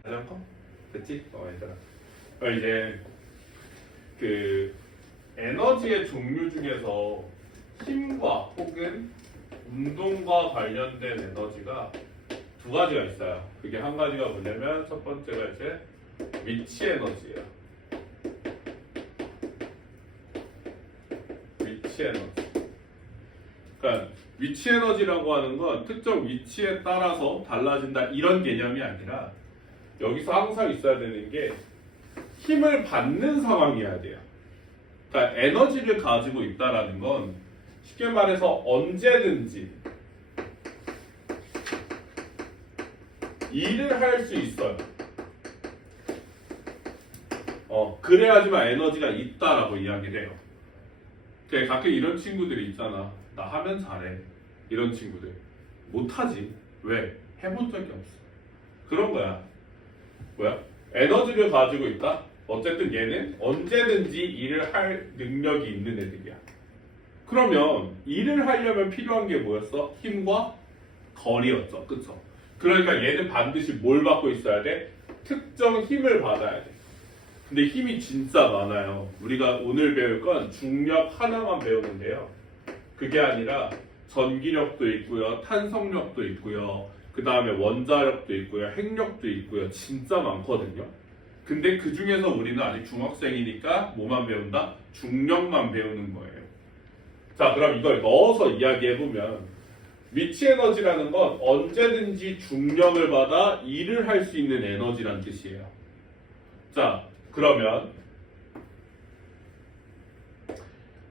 잠깐 됐지? 얘들아. 이제 그 에너지의 종류 중에서 힘과 혹은 운동과 관련된 에너지가 두 가지가 있어요. 그게 한 가지가 뭐냐면 첫 번째가 이제 위치 에너지예요. 위치 에너지. 그러니까 위치 에너지라고 하는 건 특정 위치에 따라서 달라진다 이런 개념이 아니라 여기서 항상 있어야 되는 게 힘을 받는 상황이어야 돼요. 그러니까 에너지를 가지고 있다라는 건 쉽게 말해서 언제든지 일을 할 수 있어요. 그래야지만 에너지가 있다라고 이야기를 해요. 가끔 이런 친구들이 있잖아. 나 하면 잘해. 이런 친구들. 못하지. 왜? 해본 적이 없어. 그런 거야. 뭐야? 에너지를 가지고 있다? 어쨌든 얘는 언제든지 일을 할 능력이 있는 애들이야. 그러면 일을 하려면 필요한 게 뭐였어? 힘과 거리였죠. 그쵸? 그러니까 얘는 반드시 뭘 받고 있어야 돼? 특정 힘을 받아야 돼. 근데 힘이 진짜 많아요. 우리가 오늘 배울 건 중력 하나만 배우는데요. 그게 아니라 전기력도 있고요. 탄성력도 있고요. 그 다음에 원자력도 있고요. 핵력도 있고요. 진짜 많거든요. 근데 그 중에서 우리는 아직 중학생이니까 뭐만 배운다? 중력만 배우는 거예요. 자, 그럼 이걸 넣어서 이야기해보면 위치 에너지라는 건 언제든지 중력을 받아 일을 할 수 있는 에너지란 뜻이에요. 자, 그러면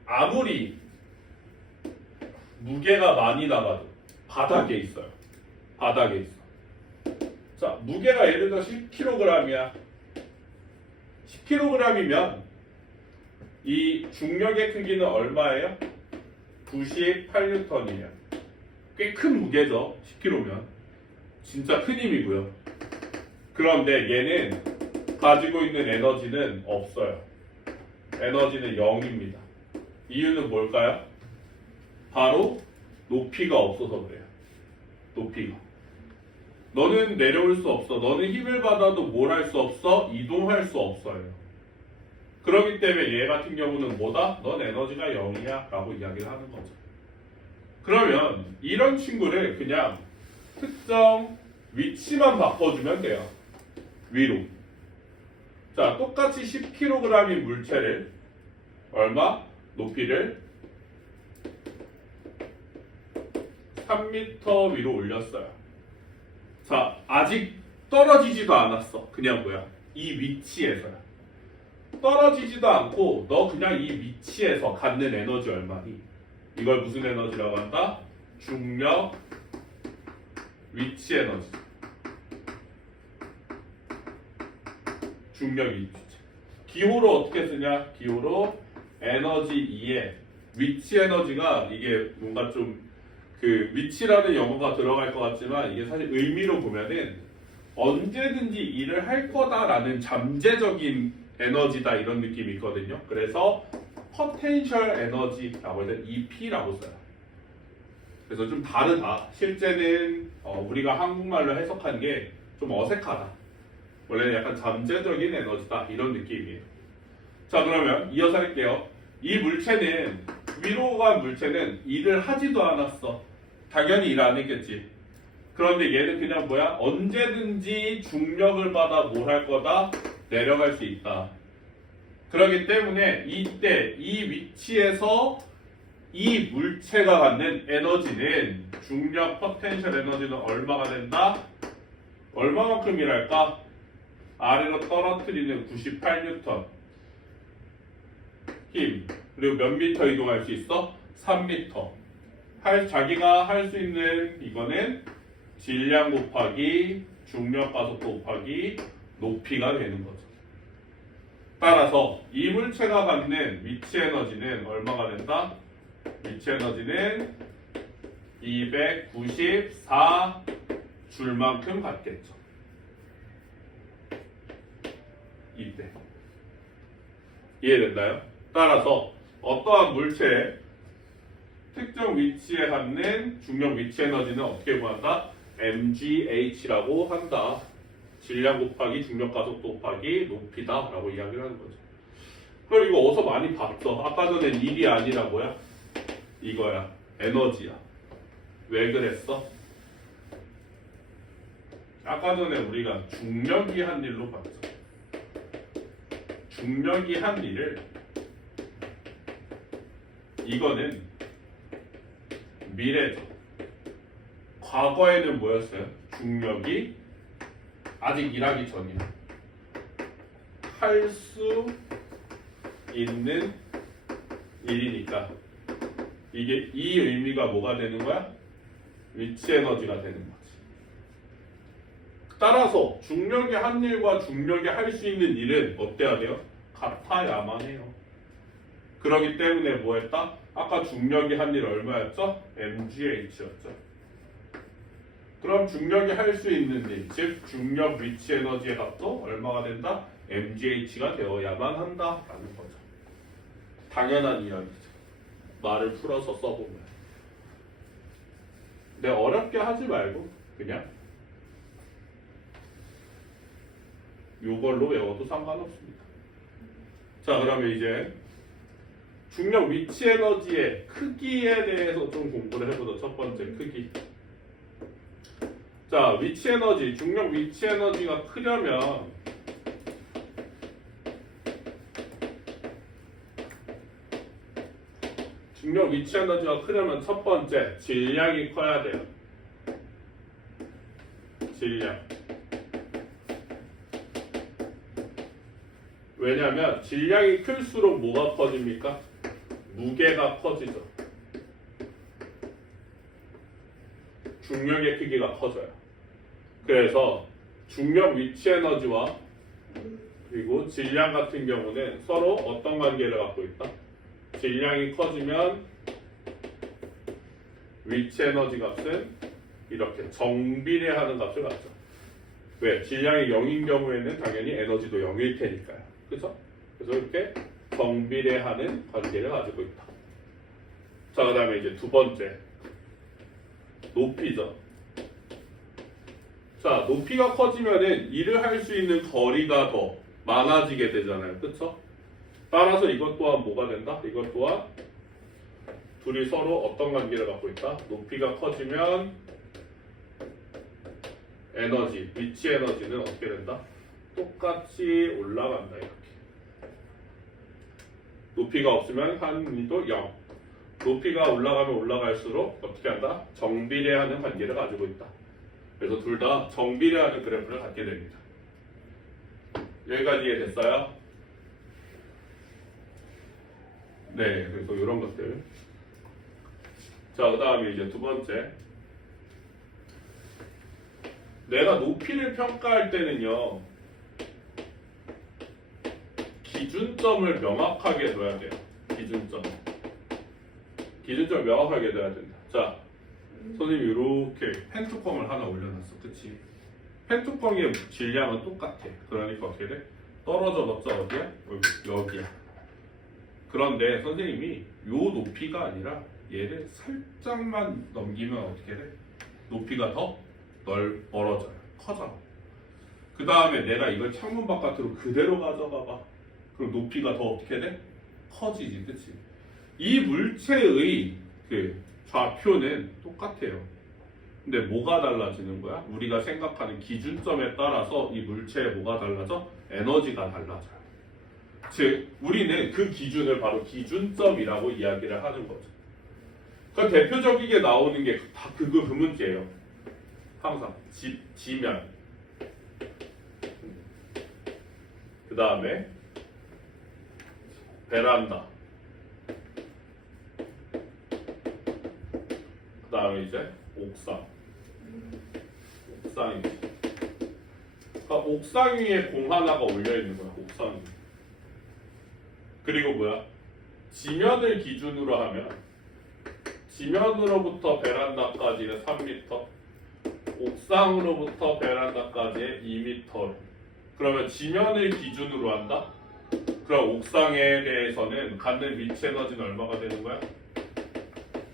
아무리 무게가 많이 나가도 바닥에 있어요. 바닥에 있어. 자, 무게가 예를 들어 10kg이야. 10kg이면 이 중력의 크기는 얼마예요? 98N이에요. 꽤 큰 무게죠. 10kg면. 진짜 큰 힘이고요. 그런데 얘는 가지고 있는 에너지는 없어요. 에너지는 0입니다. 이유는 뭘까요? 바로 높이가 없어서 그래요. 높이가. 너는 내려올 수 없어. 너는 힘을 받아도 뭘 할 수 없어? 이동할 수 없어요. 그렇기 때문에 얘 같은 경우는 뭐다? 넌 에너지가 0이야 라고 이야기를 하는 거죠. 그러면 이런 친구를 그냥 특정 위치만 바꿔주면 돼요. 위로. 자, 똑같이 10kg인 물체를 얼마? 높이를 3m 위로 올렸어요. 자, 아직 떨어지지도 않았어. 그냥 뭐야? 이 위치에서야. 떨어지지도 않고 너 그냥 이 위치에서 갖는 에너지 얼마니? 이걸 무슨 에너지라고 한다? 중력 위치 에너지. 중력 위치. 기호로 어떻게 쓰냐? 기호로 에너지 2에 위치 에너지가 이게 뭔가 좀 그 위치라는 영어가 들어갈 것 같지만 이게 사실 의미로 보면은 언제든지 일을 할 거다라는 잠재적인 에너지다 이런 느낌이 있거든요. 그래서 potential 에너지라고 해서 EP라고 써요. 그래서 좀 다르다. 실제는 우리가 한국말로 해석한 게 좀 어색하다. 원래는 약간 잠재적인 에너지다 이런 느낌이에요. 자, 그러면 이어서 할게요. 이 물체는 위로 간 물체는 일을 하지도 않았어. 당연히 일 안 했겠지. 그런데 얘는 그냥 뭐야? 언제든지 중력을 받아 뭘 할 거다? 내려갈 수 있다. 그렇기 때문에 이때 이 위치에서 이 물체가 갖는 에너지는 중력 포텐셜 에너지는 얼마가 된다? 얼마만큼이랄까? 아래로 떨어뜨리는 98N 힘. 그리고 몇 미터 이동할 수 있어? 3미터. 자기가 할 수 있는 이거는 질량 곱하기 중력 가속도 곱하기 높이가 되는 거죠. 따라서 이 물체가 갖는 위치 에너지는 얼마가 된다? 위치 에너지는 294 줄만큼 갖겠죠. 이때. 이해된다요? 따라서 어떠한 물체의 특정 위치에 갖는 중력 위치 에너지는 어떻게 구한다? mgh라고 한다. 질량 곱하기 중력 가속도 곱하기 높이다 라고 이야기를 하는 거죠. 그럼 이거 어디서 많이 봤어? 아까 전엔 일이 아니라 뭐야? 이거야. 에너지야. 왜 그랬어? 아까 전에 우리가 중력이 한 일로 봤죠. 중력이 한 일을 이거는 미래죠. 과거에는 뭐였어요? 중력이 아직 일하기 전이야. 할 수 있는 일이니까 이게 이 의미가 뭐가 되는 거야? 위치 에너지가 되는 거지. 따라서 중력이 한 일과 중력이 할 수 있는 일은 어때야 돼요? 같아야만 해요. 그러기 때문에 뭐 했다? 아까 중력이 한 일 얼마였죠? mgh였죠. 그럼 중력이 할 수 있는 일, 즉 중력 위치 에너지의 값도 얼마가 된다? mgh가 되어야만 한다라는 거죠. 당연한 이야기죠. 말을 풀어서 써보면. 근데 어렵게 하지 말고 그냥 이걸로 외워도 상관없습니다. 자, 그러면 이제 중력 위치 에너지의 크기에 대해서 좀 공부를 해보자. 첫 번째, 크기. 자, 위치 에너지, 중력 위치 에너지가 크려면 중력 위치 에너지가 크려면 첫 번째, 질량이 커야 돼요. 질량. 왜냐하면 질량이 클수록 뭐가 커집니까? 무게가 커지죠. 중력의 크기가 커져요. 그래서 중력 위치 에너지와 그리고 질량 같은 경우는 서로 어떤 관계를 갖고 있다? 질량이 커지면 위치 에너지 값은 이렇게 정비례하는 값을 갖죠. 왜? 질량이 0인 경우에는 당연히 에너지도 0일 테니까요. 그렇죠? 그래서 이렇게 정비례하는 관계를 가지고 있다. 자, 그 다음에 이제 두 번째, 높이죠. 자, 높이가 커지면은 일을 할 수 있는 거리가 더 많아지게 되잖아요. 그렇죠? 따라서 이것 또한 뭐가 된다? 이것 또한 둘이 서로 어떤 관계를 갖고 있다? 높이가 커지면 에너지, 위치 에너지는 어떻게 된다? 똑같이 올라간다 이렇게. 높이가 없으면 한미도 0. 높이가 올라가면 올라갈수록 어떻게 한다? 정비례하는 관계를 가지고 있다. 그래서 둘 다 정비례하는 그래프를 갖게 됩니다. 여기까지 이해됐어요? 네, 그래서 이런 것들. 자, 그 다음에 이제 두 번째. 내가 높이를 평가할 때는요, 기준점을 명확하게 둬야 돼요. 기준점을 명확하게 둬야 된다. 자, 선생님이 이렇게 펜뚜껑을 하나 올려놨어. 그치? 펜뚜껑의 질량은 똑같아. 그러니까 어떻게 돼? 떨어져봤자 어디야? 여기야. 그런데 선생님이 요 높이가 아니라 얘를 살짝만 넘기면 어떻게 돼? 높이가 더 멀어져요. 커져. 그 다음에 내가 이걸 창문 바깥으로 그대로 가져가봐. 그럼 높이가 더 어떻게 돼? 커지지. 그치? 이 물체의 그 좌표는 똑같아요. 근데 뭐가 달라지는 거야? 우리가 생각하는 기준점에 따라서 이 물체의 뭐가 달라져? 에너지가 달라져요. 즉, 우리는 그 기준을 바로 기준점이라고 이야기를 하는 거죠. 그 대표적이게 나오는 게 다 그 문제예요. 항상 지면, 그 다음에 베란다, 그 다음에 이제 옥상이지. 그러니까 옥상 위에 공 하나가 올려 있는 거야. 옥상 위에. 그리고 뭐야? 지면을 기준으로 하면 지면으로부터 베란다까지는 3m, 옥상으로부터 베란다까지는 2m. 그러면 지면을 기준으로 한다? 그럼 옥상에 대해서는 갖는 위치 에너지는 얼마가 되는 거야?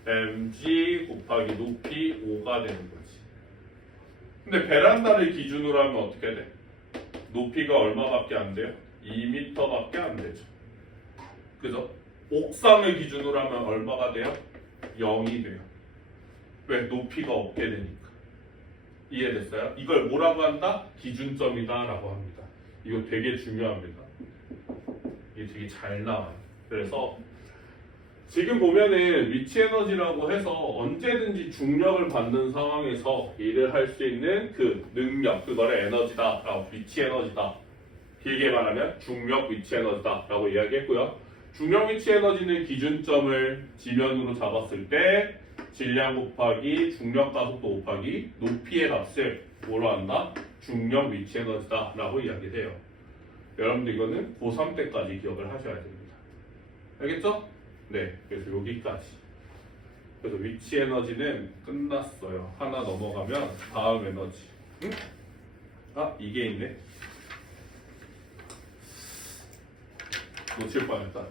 mg 곱하기 높이 5가 되는 거지. 근데 베란다를 기준으로 하면 어떻게 돼? 높이가 얼마밖에 안 돼요? 2m밖에 안 되죠. 그죠? 옥상을 기준으로 하면 얼마가 돼요? 0이 돼요. 왜? 높이가 없게 되니까. 이해됐어요? 이걸 뭐라고 한다? 기준점이다 라고 합니다. 이거 되게 중요합니다. 이게 되게 잘 나와요. 그래서 지금 보면은 위치 에너지라고 해서 언제든지 중력을 받는 상황에서 일을 할 수 있는 그 능력, 그거를 에너지다 라고, 위치 에너지다. 길게 말하면 중력 위치 에너지다 라고 이야기했고요. 중력 위치 에너지는 기준점을 지면으로 잡았을 때 질량 곱하기 중력 가속도 곱하기 높이의 값을 뭐로 한다? 중력 위치 에너지다 라고 이야기해요. 여러분들 이거는 고3 때까지 기억을 하셔야 됩니다. 알겠죠? 네, 그래서 여기까지. 그래서 위치 에너지는 끝났어요. 하나 넘어가면 다음 에너지. 응? 아, 이게 있네. 놓칠 뻔했다.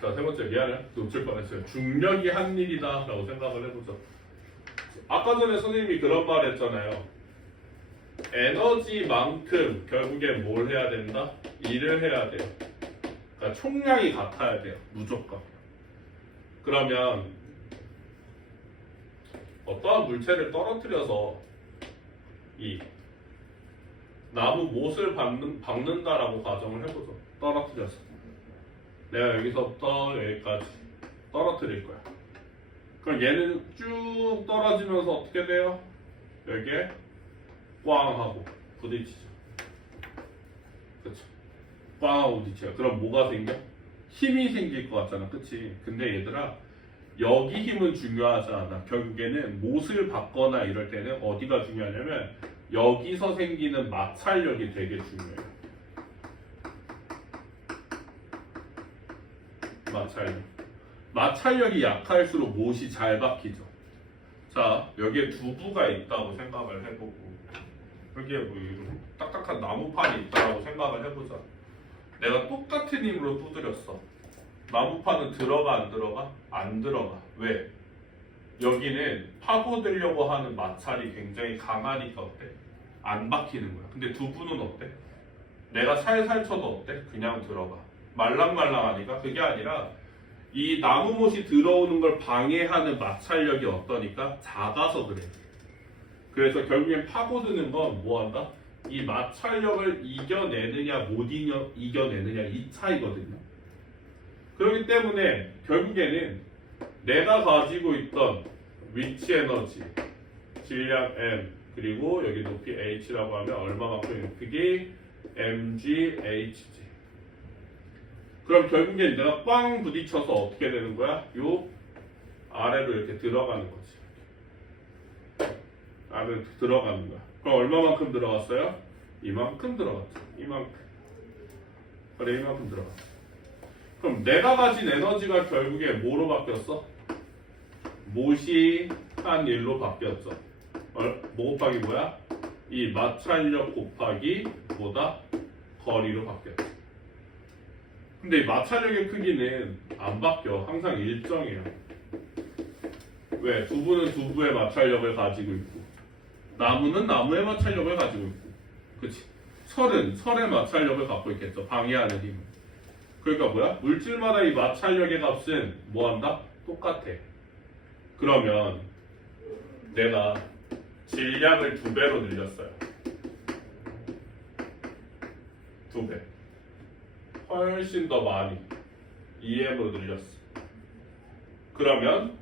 자, 세 번째, 미안해. 놓칠 뻔했어요. 중력이 한 일이다 라고 생각을 해보죠. 아까 전에 선생님이 그런 말 했잖아요. 에너지만큼 결국엔 뭘 해야 된다? 일을 해야 돼요. 그러니까 총량이 같아야 돼요. 무조건. 그러면 어떠한 물체를 떨어뜨려서 이 나무 못을 박는다라고 가정을 해보죠. 떨어뜨려서. 내가 여기서부터 여기까지 떨어뜨릴 거야. 그럼 얘는 쭉 떨어지면서 어떻게 돼요? 여기에 꽝 하고 부딪히죠. 그렇죠? 꽝 하고 부딪혀요. 그럼 뭐가 생겨? 힘이 생길 것 같잖아. 그치? 근데 얘들아, 여기 힘은 중요하지 않아. 결국에는 못을 박거나 이럴 때는 어디가 중요하냐면 여기서 생기는 마찰력이 되게 중요해요. 마찰력이 약할수록 못이 잘 박히죠. 자, 여기에 두부가 있다고 생각을 해보고, 여기에 뭐 이런 딱딱한 나무판이 있다고 생각을 해보자. 내가 똑같은 힘으로 두드렸어. 나무판은 들어가 안 들어가? 안 들어가. 왜? 여기는 파고들려고 하는 마찰이 굉장히 강하니까 어때? 안 박히는 거야. 근데 두부는 어때? 내가 살살 쳐도 어때? 그냥 들어가. 말랑말랑하니까. 그게 아니라 이 나무못이 들어오는 걸 방해하는 마찰력이 어떠니까? 작아서 그래. 그래서 결국엔 파고드는 건 뭐한다? 이 마찰력을 이겨내느냐 못 이겨내느냐 이 차이거든요. 그렇기 때문에 결국에는 내가 가지고 있던 위치 에너지 질량 m 그리고 여기 높이 h라고 하면 얼마만큼 그게 mgh지. 그럼 결국엔 내가 꽝 부딪혀서 어떻게 되는 거야? 요 아래로 이렇게 들어가는 거지. 아래로 들어가는 거야. 그럼 얼마만큼 들어갔어요? 이만큼 들어갔죠. 이만큼. 그래 이만큼 들어갔어. 그럼 내가 가진 에너지가 결국에 뭐로 바뀌었어? 못이 한 1로 바뀌었죠. 뭐 곱하기 뭐야? 이 마찰력 곱하기 뭐다? 거리로 바뀌었죠. 근데 이 마찰력의 크기는 안 바뀌어. 항상 일정이에요. 왜? 두부는 두부의 마찰력을 가지고 있고 나무는 나무의 마찰력을 가지고 있고 그치? 철은 철의 마찰력을 갖고 있겠죠. 방해하는 힘. 그러니까 뭐야? 물질마다 이 마찰력의 값은 뭐한다? 똑같아. 그러면 내가 질량을 2배로 늘렸어요. 2배. 훨씬 더 많이 2m으로 늘렸어. 그러면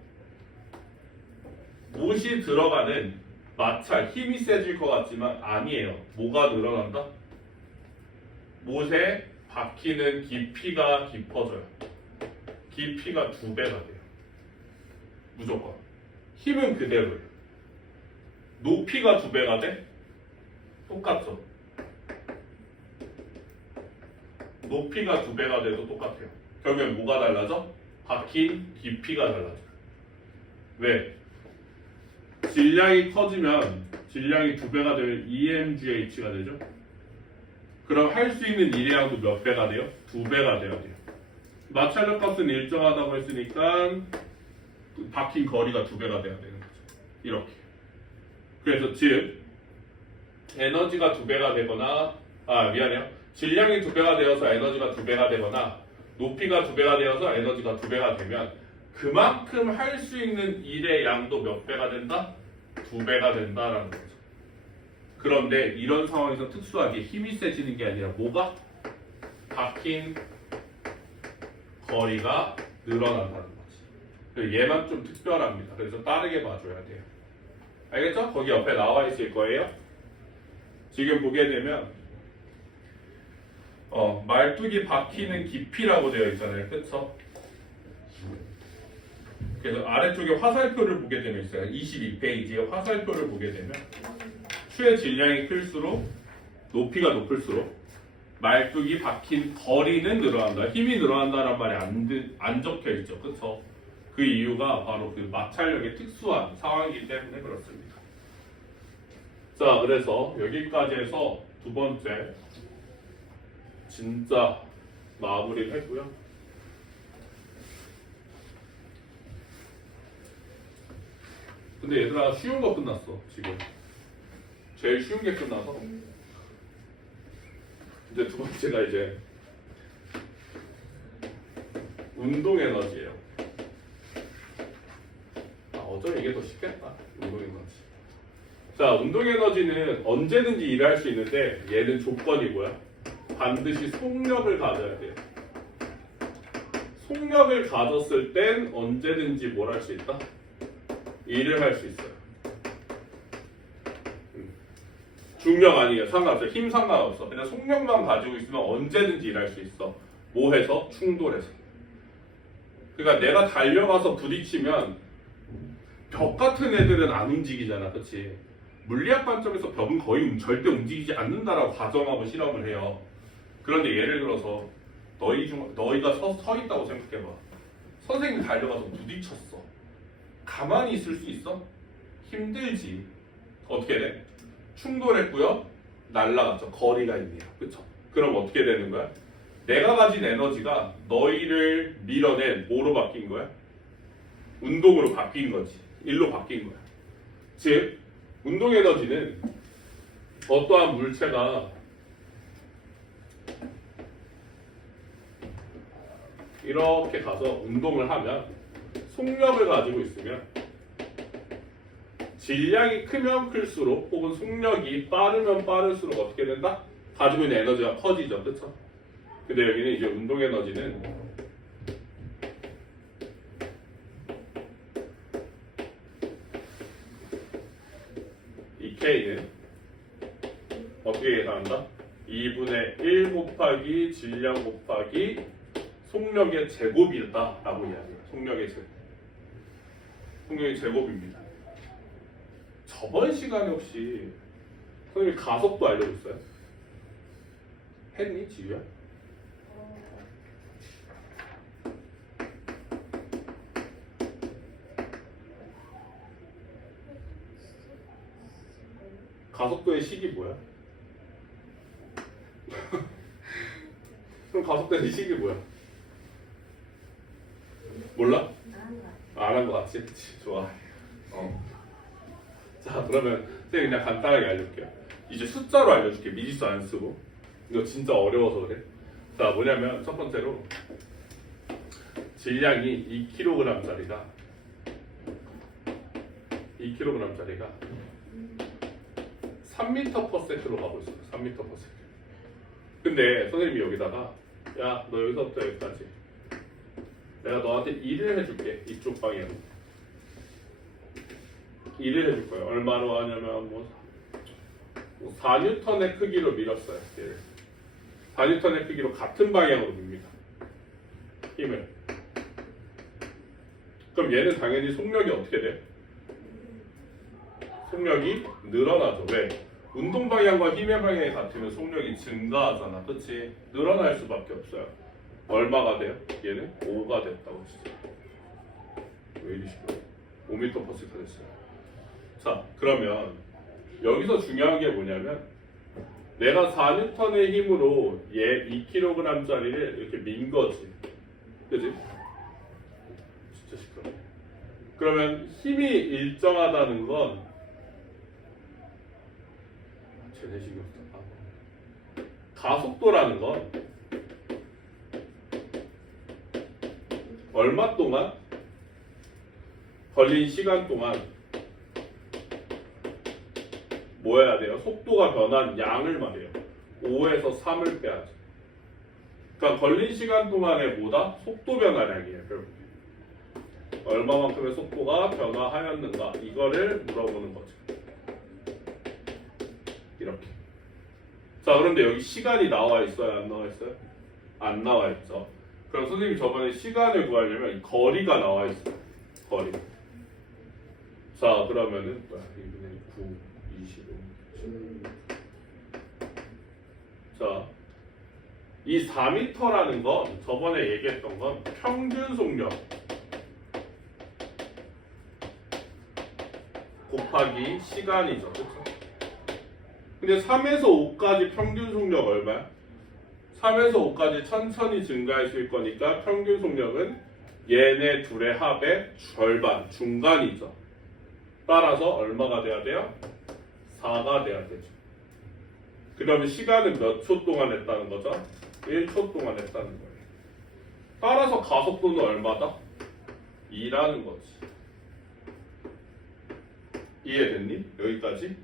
못이 들어가는 마찰, 힘이 세질 것 같지만 아니에요. 뭐가 늘어난다? 못에 박히는 깊이가 깊어져요. 깊이가 2배가 돼요. 무조건. 힘은 그대로예요. 높이가 2배가 돼? 똑같죠. 높이가 2배가 돼도 똑같아요. 결국엔 뭐가 달라져? 박힌 깊이가 달라져. 왜? 질량이 커지면 질량이 2배가 되면 EMGH가 되죠. 그럼 할 수 있는 일의 양도 몇 배가 돼요? 2배가 돼야 돼요. 마찰력 값은 일정하다고 했으니까 박힌 거리가 2배가 돼야 되는 거죠. 이렇게. 그래서 즉 에너지가 2배가 되거나 미안해요. 질량이 2배가 되어서 에너지가 2배가 되거나 높이가 2배가 되어서 에너지가 2배가 되면 그만큼 할 수 있는 일의 양도 몇 배가 된다? 2배가 된다라는 거죠. 그런데 이런 상황에서 특수하게 힘이 세지는 게 아니라 뭐가? 박힌 거리가 늘어난다는 거지. 얘만 좀 특별합니다. 그래서 다르게 봐줘야 돼요. 알겠죠? 거기 옆에 나와 있을 거예요. 지금 보게 되면 말뚝이 박히는 깊이라고 되어 있잖아요. 그쵸? 그래서 아래쪽에 화살표를 보게 되면 있어요. 22페이지에 화살표를 보게 되면 추의 질량이 클수록 높이가 높을수록 말뚝이 박힌 거리는 늘어난다. 힘이 늘어난다는 말이 안 적혀 있죠. 그쵸? 그 이유가 바로 그 마찰력의 특수한 상황이기 때문에 그렇습니다. 자, 그래서 여기까지 해서 두 번째 진짜 마무리를 했고요. 근데 얘들아 쉬운 거 끝났어. 지금 제일 쉬운 게 끝나서 이제 두 번째가 이제 운동 에너지예요. 어쩌면 이게 더 쉽겠다. 운동 에너지. 자, 운동 에너지는 언제든지 일할 수 있는데 얘는 조건이고요. 반드시 속력을 가져야 돼요. 속력을 가졌을 땐 언제든지 뭘 할 수 있다? 일을 할 수 있어요. 중력 아니에요. 상관없어. 힘 상관없어. 그냥 속력만 가지고 있으면 언제든지 일할 수 있어. 뭐 해서? 충돌해서. 그러니까 내가 달려가서 부딪히면 벽 같은 애들은 안 움직이잖아. 그치? 물리학 관점에서 벽은 거의 절대 움직이지 않는다라고 가정하고 실험을 해요. 그런데 예를 들어서 너희가 서 있다고 생각해봐. 선생님이 달려가서 부딪혔어. 가만히 있을 수 있어? 힘들지. 어떻게 돼? 충돌했고요. 날아갔죠. 거리가 있네요. 그쵸? 그럼 어떻게 되는 거야? 내가 가진 에너지가 너희를 밀어낸 뭐로 바뀐 거야? 운동으로 바뀐 거지. 일로 바뀐 거야. 즉 운동 에너지는 어떠한 물체가 이렇게 가서 운동을 하면 속력을 가지고 있으면 질량이 크면 클수록 혹은 속력이 빠르면 빠를수록 어떻게 된다? 가지고 있는 에너지가 커지죠. 그쵸? 근데 여기는 이제 운동 에너지는 이 K는 어떻게 계산한다? 2분의 1 곱하기 질량 곱하기 속력의 제곱이다 라고 이야기해요. 속력의 제곱. 속력의 제곱입니다. 저번 시간에 혹시 선생님이 가속도 알려줬어요? 했니? 지우야? 가속도의 식이 뭐야? 그럼 가속도의 식이 뭐야? 몰라? 안 한 거 같지? 그치? 좋아. 자, 그러면 선생님 그냥 간단하게 알려줄게요. 이제 숫자로 알려줄게. 미지수 안 쓰고. 이거 진짜 어려워서 그래. 자, 뭐냐면 첫 번째로 질량이 2kg짜리가 3m/s로 가고 있어요. 3m/s. 근데 선생님이 여기다가 야, 너 여기서부터 여기까지 내가 너한테 1을 해줄게. 이쪽 방향으로 1을 해줄 거예요. 얼마로 하냐면 뭐 4N의 크기로 밀었어요. 4N의 크기로 같은 방향으로 밉니다. 힘을. 그럼 얘는 당연히 속력이 어떻게 돼? 속력이 늘어나죠. 왜? 운동 방향과 힘의 방향이 같으면 속력이 증가하잖아. 그치? 늘어날 수밖에 없어요. 얼마가 돼요? 얘는 5가 됐다고 진짜. 왜 이리 시끄러워? 5m/s가 됐어요. 자, 그러면 여기서 중요한 게 뭐냐면 내가 4N의 힘으로 얘 2kg짜리를 이렇게 민 거지. 그치? 진짜 시끄러워. 그러면 힘이 일정하다는 건 제내식이 없다. 가속도라는 건 얼마 동안 걸린 시간 동안 뭐 해야 돼요? 속도가 변한 양을 말해요. 5에서 3을 빼야죠. 그러니까 걸린 시간 동안의 뭐다? 속도 변화량이에요. 결국 얼마만큼의 속도가 변화하였는가 이거를 물어보는 거죠. 이렇게. 자, 그런데 여기 시간이 나와 있어요? 안 나와 있어요? 안 나와 있죠. 그럼 선생님이 저번에 시간을 구하려면 이 거리가 나와 있어요. 거리. 자, 그러면은 2분의 9, 25, 16. 자, 이 4m라는 건 저번에 얘기했던 건 평균 속력 곱하기 시간이죠. 그렇죠? 근데 3에서 5까지 평균 속력 얼마야? 3에서 5까지 천천히 증가했을 거니까 평균 속력은 얘네 둘의 합의 절반, 중간이죠. 따라서 얼마가 돼야 돼요? 4가 돼야 되죠. 그러면 시간은 몇 초 동안 했다는 거죠? 1초 동안 했다는 거예요. 따라서 가속도는 얼마다? 2라는 거지. 이해됐니? 여기까지?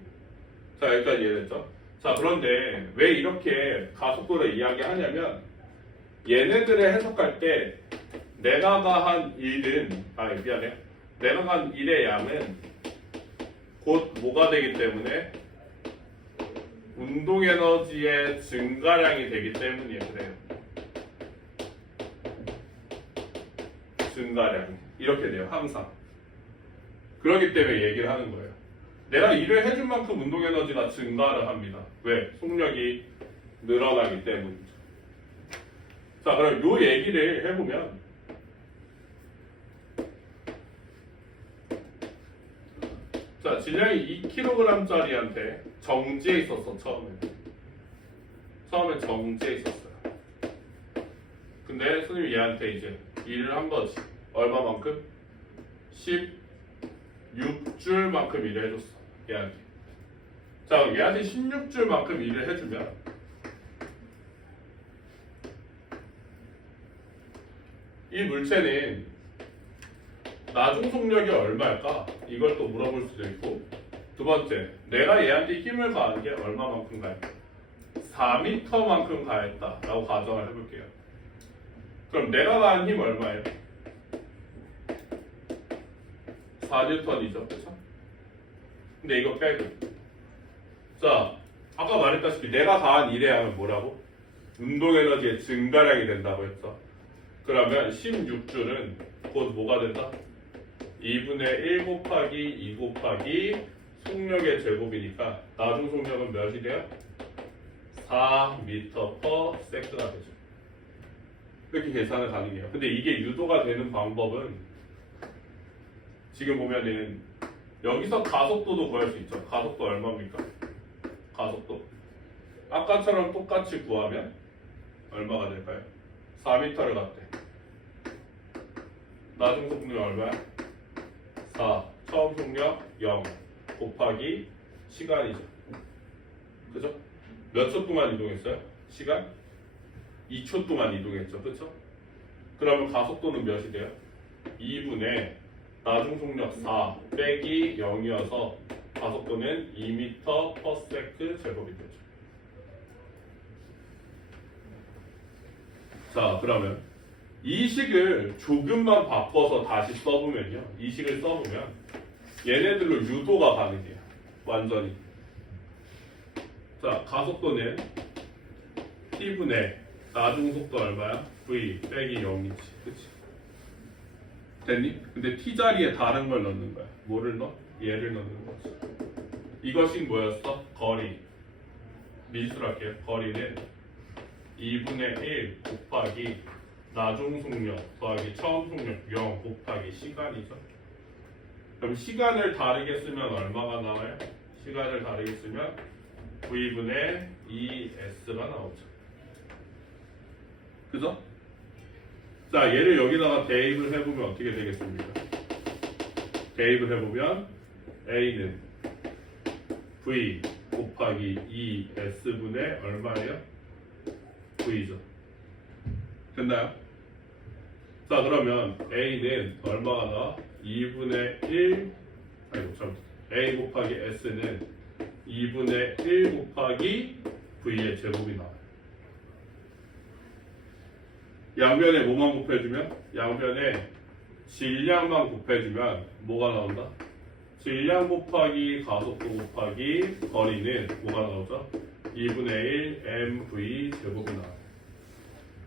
자, 여기까지 이해됐죠? 자, 그런데 왜 이렇게 가속도를 이야기하냐면 얘네들을 해석할 때 내가 가한 일은 미안해요. 내가 가한 일의 양은 곧 뭐가 되기 때문에 운동 에너지의 증가량이 되기 때문이에요. 그래요. 증가량 이렇게 돼요. 항상. 그렇기 때문에 얘기를 하는 거예요. 내가 일을 해준 만큼 운동 에너지가 증가를 합니다. 왜? 속력이 늘어나기 때문이죠. 자, 그럼 요 얘기를 해보면 자, 질량이 2kg짜리한테 정지해 있었어. 처음에 정지해 있었어요. 근데 선생님이 얘한테 이제 일을 한 거지. 얼마만큼? 16줄만큼 일을 해줬어. 얘한테. 자, 얘한테 16줄만큼 일을 해주면 이 물체는 나중 속력이 얼마일까? 이걸 또 물어볼 수도 있고, 두 번째, 내가 얘한테 힘을 가한 게 얼마만큼 가했다? 4m만큼 가했다 라고 가정을 해볼게요. 그럼 내가 가한 힘 얼마예요? 4N이죠, 그쵸? 근데 이거 빼고, 자, 아까 말했다시피 내가 가한 일에 하면 뭐라고? 운동 에너지의 증가량이 된다고 했죠. 그러면 16줄은 곧 뭐가 된다? 2분의 1 곱하기 2 곱하기 속력의 제곱이니까 나중 속력은 몇이 돼요? 4m/s가 되죠. 이렇게 계산을 가능해요. 근데 이게 유도가 되는 방법은 지금 보면은 여기서 가속도도 구할 수 있죠. 가속도 얼마입니까? 가속도 아까처럼 똑같이 구하면 얼마가 될까요? 4m를 갔대. 나중 속력 얼마야? 4. 처음 속력 0 곱하기 시간이죠. 그죠? 몇 초 동안 이동했어요? 시간? 2초 동안 이동했죠. 그쵸? 그러면 가속도는 몇이 돼요? 2분의 나중 속력 4 빼기 0이어서 가속도는 2m/s 제곱이 되죠. 자, 그러면 이 식을 조금만 바꿔서 다시 써보면요. 이 식을 써보면 얘네들로 유도가 가능해요. 완전히. 자, 가속도는 t분의 나중 속도 얼마야? v 빼기 0이지. 그치? 됐니? 근데 t 자리에 다른 걸 넣는 거야. 뭐를 넣어? 얘를 넣는 거지. 이것이 뭐였어? 거리. 미술할게요. 거리는 2분의 1 곱하기 나중 속력 더하기 처음 속력 0 곱하기 시간이죠. 그럼 시간을 다르게 쓰면 얼마가 나와요? 시간을 다르게 쓰면 V분의 2S가 나오죠. 그죠? 자, 얘를 여기다가 대입을 해보면 어떻게 되겠습니까? 대입을 해보면 A는 V 곱하기 2S분의 얼마예요? V죠. 됐나요? 자, 그러면 A는 얼마가 나와? 2분의 1 아이고 잘못 A 곱하기 S는 2분의 1 곱하기 V의 제곱이 나와요. 양변에 뭐만 곱해주면? 양변에 질량만 곱해주면 뭐가 나온다? 질량 곱하기 가속도 곱하기 거리는 뭐가 나오죠? 2분의 1 mv 제곱이 나와요.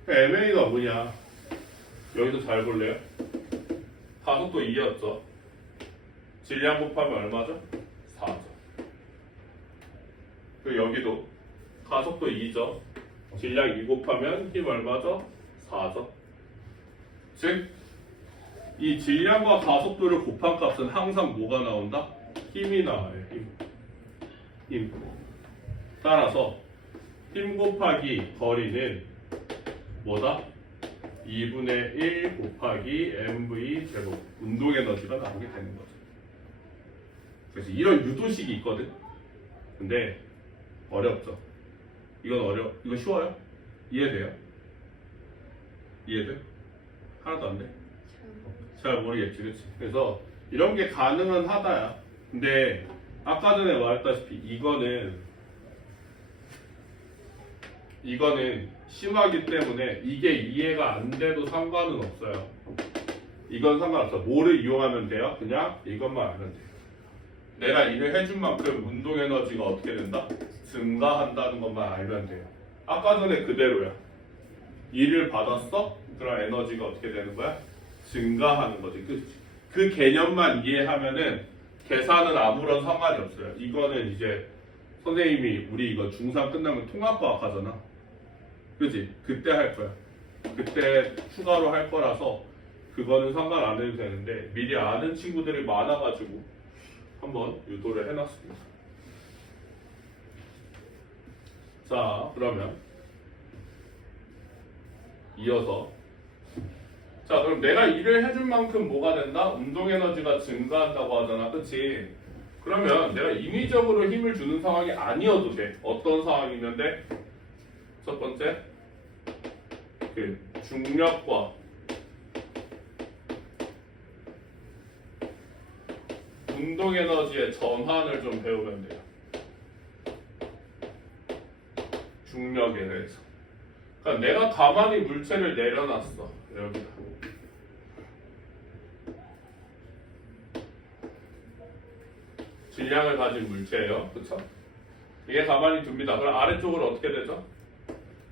ma가 뭐냐? 여기도 잘 볼래요? 가속도 2였죠. 질량 곱하면 얼마죠? 4죠. 그리고 여기도 가속도 2죠. 질량 2 곱하면 힘 얼마죠? 4죠. 즉, 이 질량과 가속도를 곱한 값은 항상 뭐가 나온다? 힘이 나와요. 힘. 따라서 힘 곱하기 거리는 뭐다? 2분의 1 곱하기 mv 제곱 운동 에너지가 나오게 되는 거죠. 그래서 이런 유도식이 있거든. 근데 어렵죠. 이거 쉬워요? 이해돼요? 이해돼? 하나도 안 돼? 잘 모르겠지, 그치? 그래서 이런 게 가능은 하다야. 근데 아까 전에 말했다시피 이거는 심하기 때문에 이게 이해가 안 돼도 상관은 없어요. 이건 상관없어. 뭐를 이용하면 돼요? 그냥 이것만 알면 돼요. 내가 일을 해준 만큼 운동 에너지가 어떻게 된다? 증가한다는 것만 알면 돼요. 아까 전에 그대로야. 일을 받았어? 그럼 에너지가 어떻게 되는 거야? 증가하는 거지. 그 개념만 이해하면은 계산은 아무런 상관이 없어요. 이거는 이제 선생님이 우리 이거 중3 끝나면 통합과학 하잖아. 그치? 그때 할 거야. 그때 추가로 할 거라서 그거는 상관 안 해도 되는데 미리 아는 친구들이 많아가지고 한번 유도를 해놨습니다. 자, 그러면 이어서 자, 그럼 내가 일을 해준 만큼 뭐가 된다? 운동 에너지가 증가한다고 하잖아. 그치? 그러면 내가 인위적으로 힘을 주는 상황이 아니어도 돼. 어떤 상황이면 돼? 첫 번째, 그 중력과 운동 에너지의 전환을 좀 배우면 돼요. 중력에 대해서. 그러니까 내가 가만히 물체를 내려놨어. 여기다. 질량을 가진 물체예요. 그렇죠? 이게 가만히 둡니다. 그럼 아래쪽으로 어떻게 되죠?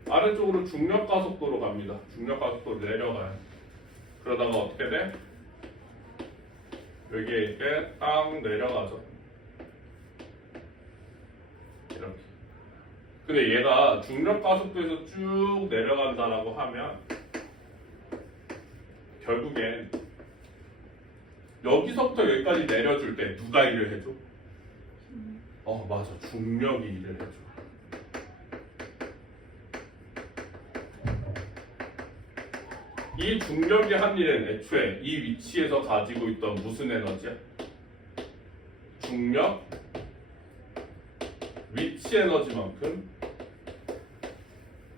아래쪽으로 중력 가속도로 갑니다. 중력 가속도로 내려가요. 그러다가 어떻게 돼? 여기에 이렇게 딱 내려가죠. 이렇게. 근데 얘가 중력 가속도에서 쭉 내려간다라고 하면 결국엔 여기서부터 여기까지 내려줄 때 누가 일을 해줘? 맞아. 중력이 일을 해줘. 이 중력이 한 일은 애초에 이 위치에서 가지고 있던 무슨 에너지야? 중력 위치 에너지만큼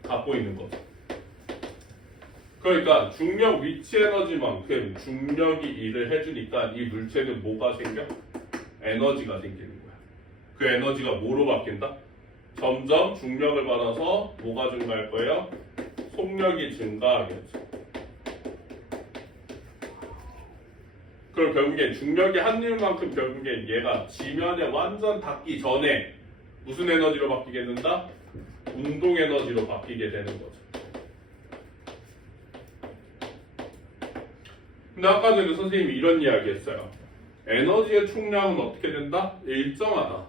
갖고 있는 거죠. 그러니까 중력 위치 에너지만큼 중력이 일을 해주니까 이 물체는 뭐가 생겨? 에너지가 생기는 거야. 그 에너지가 뭐로 바뀐다? 점점 중력을 받아서 뭐가 증가할 거예요? 속력이 증가하겠죠. 그럼 결국엔 중력이 한 일만큼 결국엔 얘가 지면에 완전 닿기 전에 무슨 에너지로 바뀌겠는다? 운동 에너지로 바뀌게 되는 거죠. 근데 아까 전에 선생님이 이런 이야기 했어요. 에너지의 총량은 어떻게 된다? 일정하다.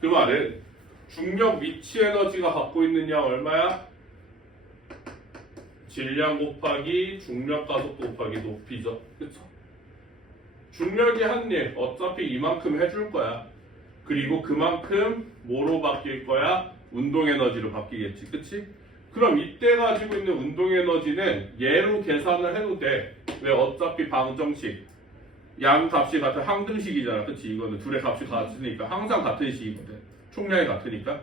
그 말은 중력 위치 에너지가 갖고 있는 양 얼마야? 질량 곱하기 중력 가속도 곱하기 높이죠. 그쵸? 중력이 한 일 어차피 이만큼 해줄 거야. 그리고 그만큼 뭐로 바뀔 거야? 운동 에너지로 바뀌겠지. 그치? 그럼 이때 가지고 있는 운동 에너지는 얘로 계산을 해도 돼. 왜? 어차피 방정식 양 값이 같은 항등식이잖아. 그치? 이거는 둘의 값이 같으니까 항상 같은 식이거든. 총량이 같으니까.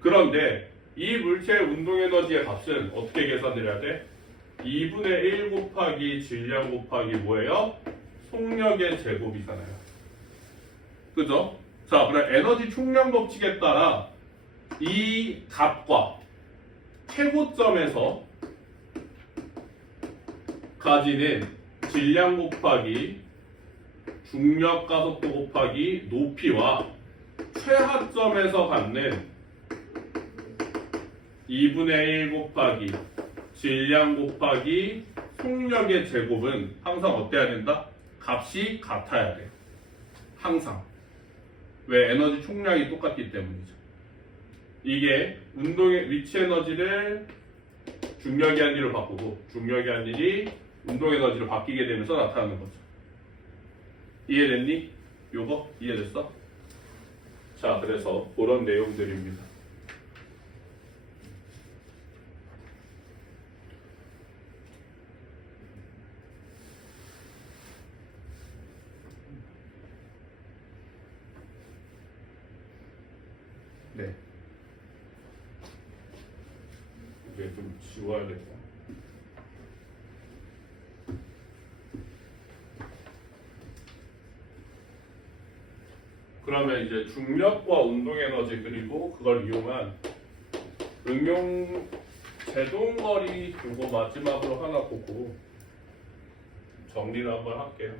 그런데 이 물체의 운동 에너지의 값은 어떻게 계산을 해야 돼? 2분의 1 곱하기 질량 곱하기 뭐예요? 속력의 제곱이잖아요. 그죠? 자, 그럼 에너지 총량 법칙에 따라 이 값과 최고점에서 가지는 질량 곱하기 중력 가속도 곱하기 높이와 최하점에서 갖는 2분의 1 곱하기 질량 곱하기 속력의 제곱은 항상 어때야 된다? 값이 같아야 돼. 항상. 왜? 에너지 총량이 똑같기 때문이죠. 이게 운동의 위치 에너지를 중력의 한 일로 바꾸고 중력의 한 일이 운동 에너지로 바뀌게 되면서 나타나는 거죠. 이해됐니? 요거 이해됐어? 자, 그래서 그런 내용들입니다. 네. 이제 좀 지워야겠다. 그러면 이제 중력과 운동 에너지 그리고 그걸 이용한 응용 제동거리 요거 마지막으로 하나 보고 정리를 한번 할게요.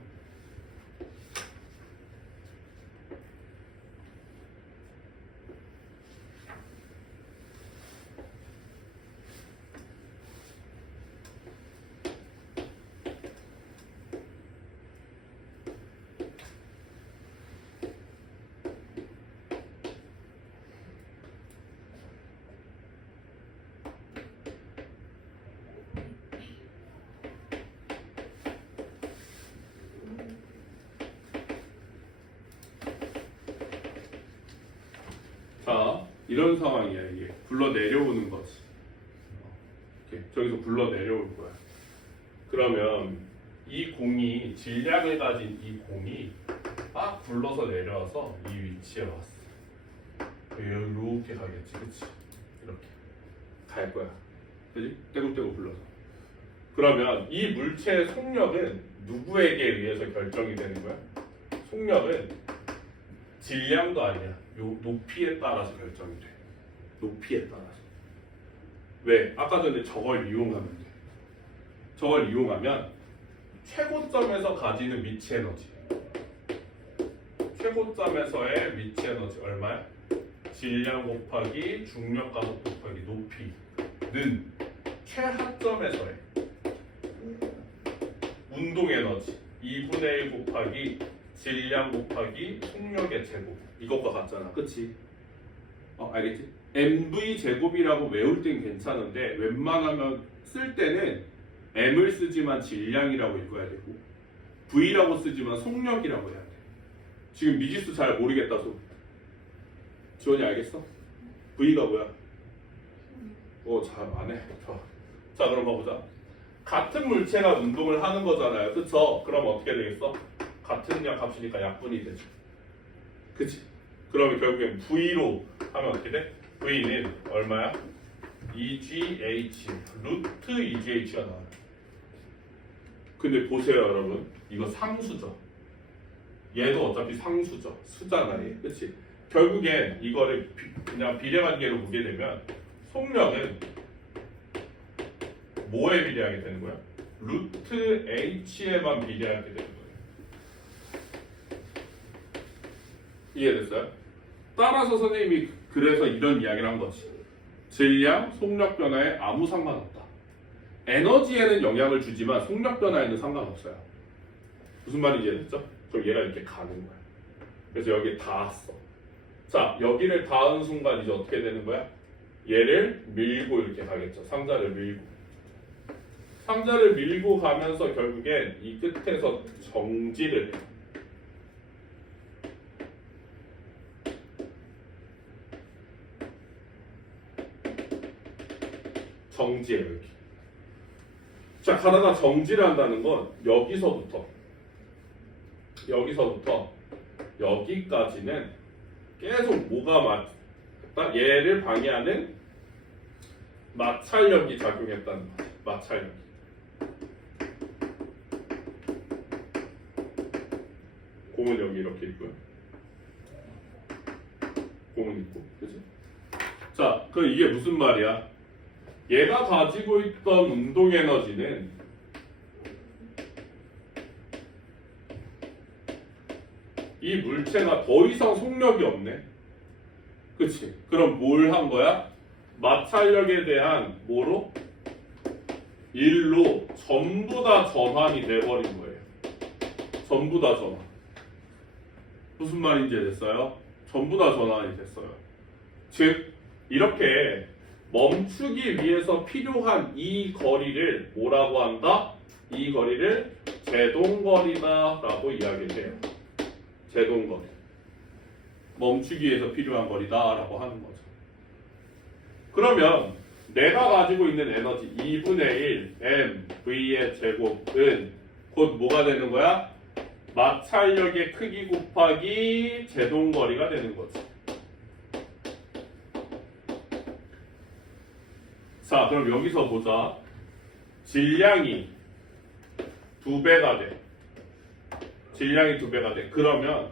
자, 이런 상황이야. 이게 굴러 내려오는 거지. 이렇게 저기서 굴러 내려올 거야. 그러면 이 공이 질량을 가진 이 공이 막 굴러서 내려와서 이 위치에 왔어. 이렇게 가겠지, 그치? 이렇게 갈 거야. 그지? 떼굴떼굴 굴러서. 그러면 이 물체의 속력은 누구에게 의해서 결정이 되는 거야? 속력은 질량도 아니야. 요 높이에 따라서 결정이 돼. 높이에 따라서. 왜? 아까 전에 저걸 이용하면 돼. 저걸 이용하면 최고점에서 가지는 미치 에너지. 최고점에서의 미치 에너지 얼마야? 질량 곱하기 중력 가속 곱하기 높이는 최하점에서의 운동 에너지 2분의 1 곱하기 질량 곱하기 속력의 제곱. 이것과 같잖아. 그치? 알겠지? mv 제곱이라고 외울 땐 괜찮은데 웬만하면 쓸 때는 m을 쓰지만 질량이라고 읽어야 되고 v라고 쓰지만 속력이라고 해야 돼. 지금 미지수 잘 모르겠다 소. 지원이 알겠어? v가 뭐야? 잘 안 해. 자 그럼 봐보자. 같은 물체가 운동을 하는 거잖아요. 그쵸? 그럼 어떻게 되겠어? 같은 양 값이니까 약분이 되죠. 그치? 그러면 결국엔 v로 하면 어떻게 돼? v는 얼마야? EGH 루트 EGH가 나와요. 근데 보세요 여러분, 이거 상수죠. 얘도 어차피 상수죠. 수잖아 얘. 그치? 결국엔 이거를 그냥 비례관계로 보게 되면 속력은 뭐에 비례하게 되는 거야? 루트 H에만 비례하게 되는 거예요. 이해됐어요? 따라서 선생님이 그래서 이런 이야기를 한 거지. 질량, 속력 변화에 아무 상관없다. 에너지에는 영향을 주지만 속력 변화에는 상관없어요. 무슨 말인지 이해됐죠? 그럼 얘가 이렇게 가는 거야. 그래서 여기 닿았어. 자, 여기를 닿은 순간 이제 어떻게 되는 거야? 얘를 밀고 이렇게 가겠죠. 상자를 밀고. 상자를 밀고 가면서 결국엔 이 끝에서 정지를 해. 정지해 여기. 자, 가다가 정지를 한다는 건 여기서부터 여기까지는 계속 뭐가 얘를 방해하는 마찰력이 작용했다는 거야. 마찰력. 공은 여기 이렇게 있고요. 공은 있고, 그치? 자, 그럼 이게 무슨 말이야? 얘가 가지고 있던 운동 에너지는 이 물체가 더 이상 속력이 없네. 그치? 그럼 뭘 한 거야? 마찰력에 대한 뭐로? 1로 전부 다 전환이 돼버린 거예요. 전부 다 전환. 무슨 말인지 됐어요? 전부 다 전환이 됐어요. 즉 이렇게 멈추기 위해서 필요한 이 거리를 뭐라고 한다? 이 거리를 제동거리다 라고 이야기해요. 제동거리. 멈추기 위해서 필요한 거리다 라고 하는 거죠. 그러면 내가 가지고 있는 에너지 2분의 1 mv의 제곱은 곧 뭐가 되는 거야? 마찰력의 크기 곱하기 제동거리가 되는 거지. 자, 그럼 여기서 보자. 질량이 2배가 돼. 질량이 2배가 돼. 그러면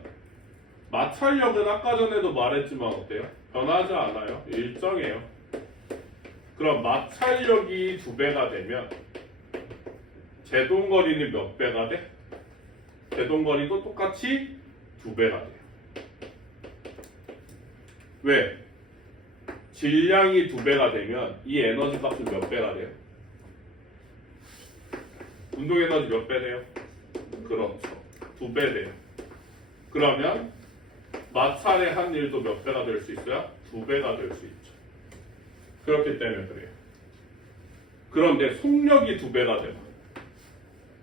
마찰력은 아까 전에도 말했지만 어때요? 변하지 않아요. 일정해요. 그럼 마찰력이 2배가 되면 제동거리는 몇 배가 돼? 제동거리도 똑같이 2배가 돼요. 왜? 질량이 2배가 되면 이 에너지 값은 몇 배가 돼요? 운동 에너지 몇 배 돼요? 그렇죠. 2배 돼요. 그러면 마찰의 한 일도 몇 배가 될 수 있어요? 2배가 될 수 있죠. 그렇기 때문에 그래요. 그런데 속력이 2배가 돼요.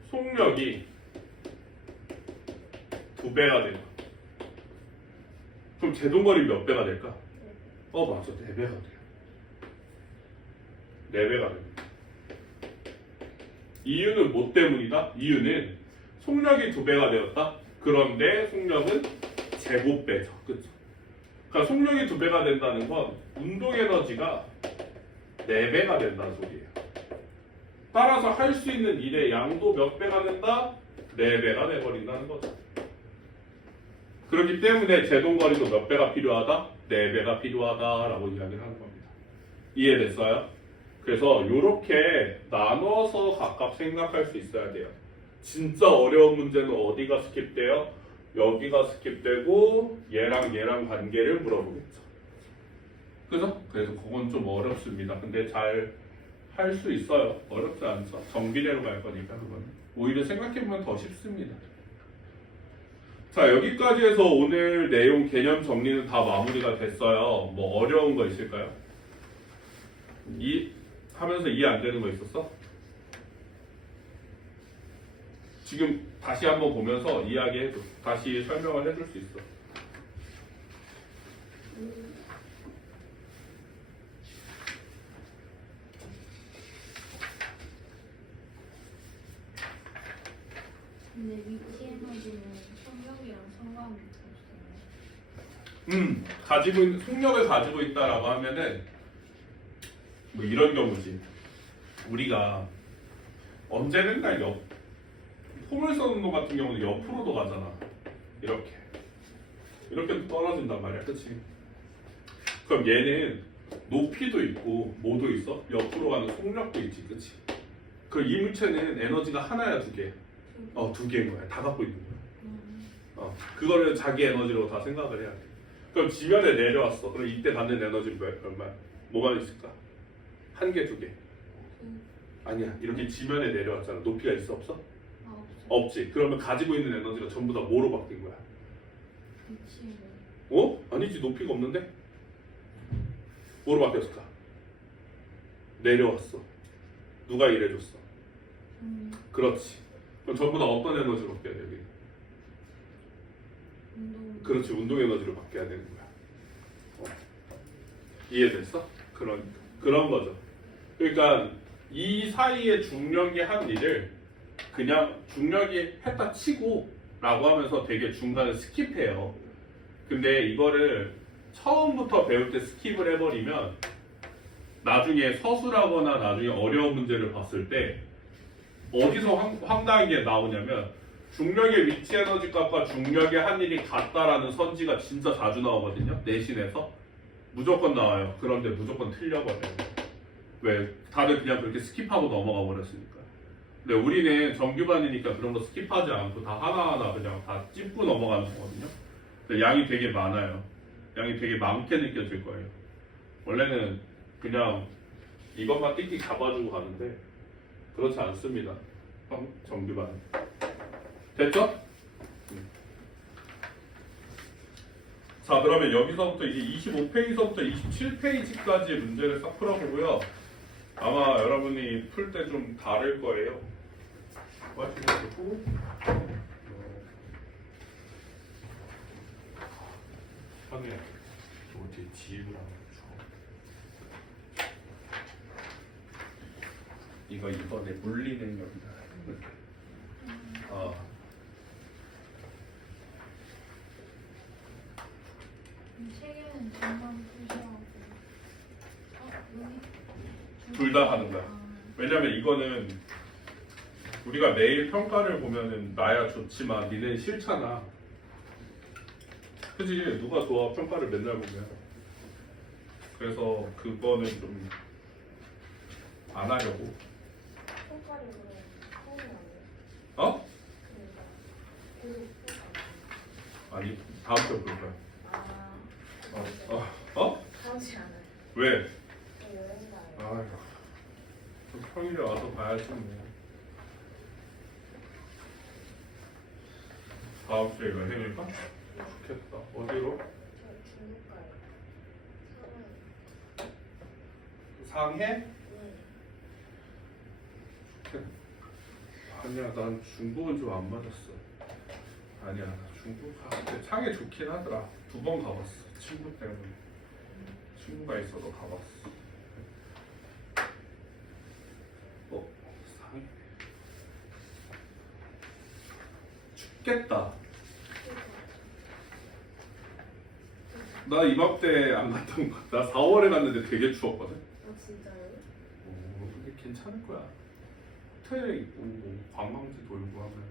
속력이 2배가 돼요. 그럼 제동거리 몇 배가 될까? 맞아. 4배가 돼요. 4배가 됩니다. 이유는 뭐 때문이다? 이유는 속력이 2배가 되었다? 그런데 속력은 제곱배죠. 그쵸? 그러니까 속력이 2배가 된다는 건 운동 에너지가 4배가 된다는 소리예요. 따라서 할 수 있는 일의 양도 몇 배가 된다? 4배가 돼버린다는 거죠. 그렇기 때문에 제동거리도 몇 배가 필요하다? 4배가 필요하다라고 이야기를 하는 겁니다. 이해됐어요? 그래서 이렇게 나눠서 각각 생각할 수 있어야 돼요. 진짜 어려운 문제는 어디가 스킵돼요? 여기가 스킵되고 얘랑 관계를 물어보겠죠. 그죠? 그래서 그건 좀 어렵습니다. 근데 잘 할 수 있어요. 어렵지 않죠. 정비례로 갈 거니까 그거는. 오히려 생각해보면 더 쉽습니다. 자, 여기까지 해서 오늘 내용 개념 정리는 다 마무리가 됐어요. 뭐 어려운 거 있을까요? 하면서 이해 안 되는 거 있었어? 지금 다시 한번 보면서 이야기해줘. 다시 설명을 해줄 수 있어. 근데 위치 에너지는 속력이랑 상관이 없어요. 가지고 있는 속력을 가지고 있다라고 하면은 뭐 이런 경우지. 우리가 언제 맨날 폼을 써는 것 같은 경우는 옆으로도 가잖아. 이렇게도 떨어진단 말이야, 그치? 그럼 얘는 높이도 있고 뭐도 있어? 옆으로 가는 속력도 있지, 그치? 그럼 이 물체는 에너지가 하나야, 두 개? 두 개인 거야. 다 갖고 있는 거야. 그거를 자기 에너지로 다 생각을 해야 돼. 그럼 지면에 내려왔어. 그럼 이때 받는 에너지는 얼마? 뭐만 있을까? 한 개, 두 개? 아니야. 이렇게 지면에 내려왔잖아. 높이가 있어, 없어? 없지. 그러면 가지고 있는 에너지가 전부 다 뭐로 바뀐 거야? 아니지. 높이가 없는데? 뭐로 바뀌었을까? 내려왔어. 누가 일해줬어? 그렇지. 그럼 전부 다 어떤 에너지로 바뀌어야 돼, 여기? 그렇지. 운동 에너지로 바뀌어야 되는 거야. 이해됐어? 그런 거죠. 그러니까 이 사이에 중력이 한 일을 그냥 중력이 했다 치고 라고 하면서 되게 중간에 스킵해요. 근데 이거를 처음부터 배울 때 스킵을 해버리면 나중에 서술하거나 나중에 어려운 문제를 봤을 때 어디서 황당한 게 나오냐면 중력의 위치 에너지 값과 중력의 한 일이 같다라는 선지가 진짜 자주 나오거든요. 내신에서 무조건 나와요. 그런데 무조건 틀려버려요. 왜? 다들 그냥 그렇게 스킵하고 넘어가 버렸으니까. 근데 우리는 정규반이니까 그런 거 스킵하지 않고 다 하나하나 그냥 다 찝고 넘어가는 거거든요. 근데 양이 되게 많아요. 양이 되게 많게 느껴질 거예요. 원래는 그냥 이것만 띡띡 잡아주고 가는데 그렇지 않습니다. 정규반. 됐죠? 자, 그러면 여기서부터 이제 25페이지서부터 27페이지까지 문제를 싹 풀어보고요. 아마 여러분이 풀 때 좀 다를 거예요. 마시고 하네. 어떻게 지입을 하는 거죠? 이거 이번에 물리능력이다. 책에는 정말 푸시하고 둘 다 하는 거야. 왜냐면 이거는 우리가 매일 평가를 보면은 나야 좋지만 니네는 싫잖아. 그치? 누가 좋아 평가를 맨날 보면. 그래서 그거는 좀 안 하려고. 어? 아니 다음 주에 볼 거야. 하지 않아요. 왜? 여행 가요. 아이고 좀 평일에 와서 봐야지 뭐. 다음 주에 여행일까? 좋겠다. 어디로? 저 중국 가요. 상해? 아니야, 난 중국은 좀 안 맞았어. 아니야, 중국 근데 상해 좋긴 하더라. 2번 가봤어. 친구 때문에. 친구가 있어서 가봤어. 상해? 춥겠다. 나 이맘때 안 갔던 거. 나 4월에 갔는데 되게 추웠거든. 진짜요? 근데 괜찮을 거야. 호텔에 있고 관광지 돌고 하면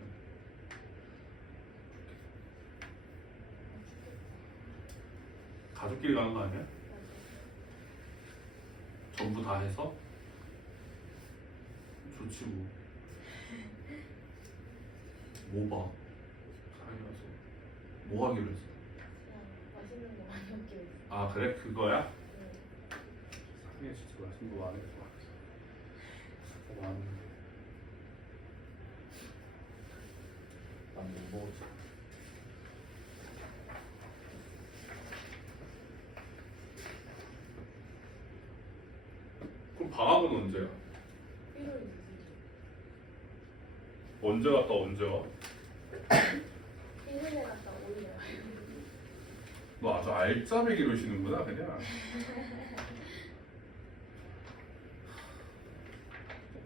가족끼리 가는 거 아니야? 전부 다 해서? 좋지 뭐. 뭐 봐? 사귀어서 뭐 하기로 했어? 그냥 맛있는 거 많이 먹기로 했어. 아 그래? 그거야? 네. 사귀어 진짜 맛있는 거 많이 했어. 많은데 난못 먹었지. 그럼 방학은 언제야? 1월 6일. 언제 갔다 언제 와? 1일에 갔다 5일에 와요. 너 아주 알짜배기로 쉬는구나 그냥.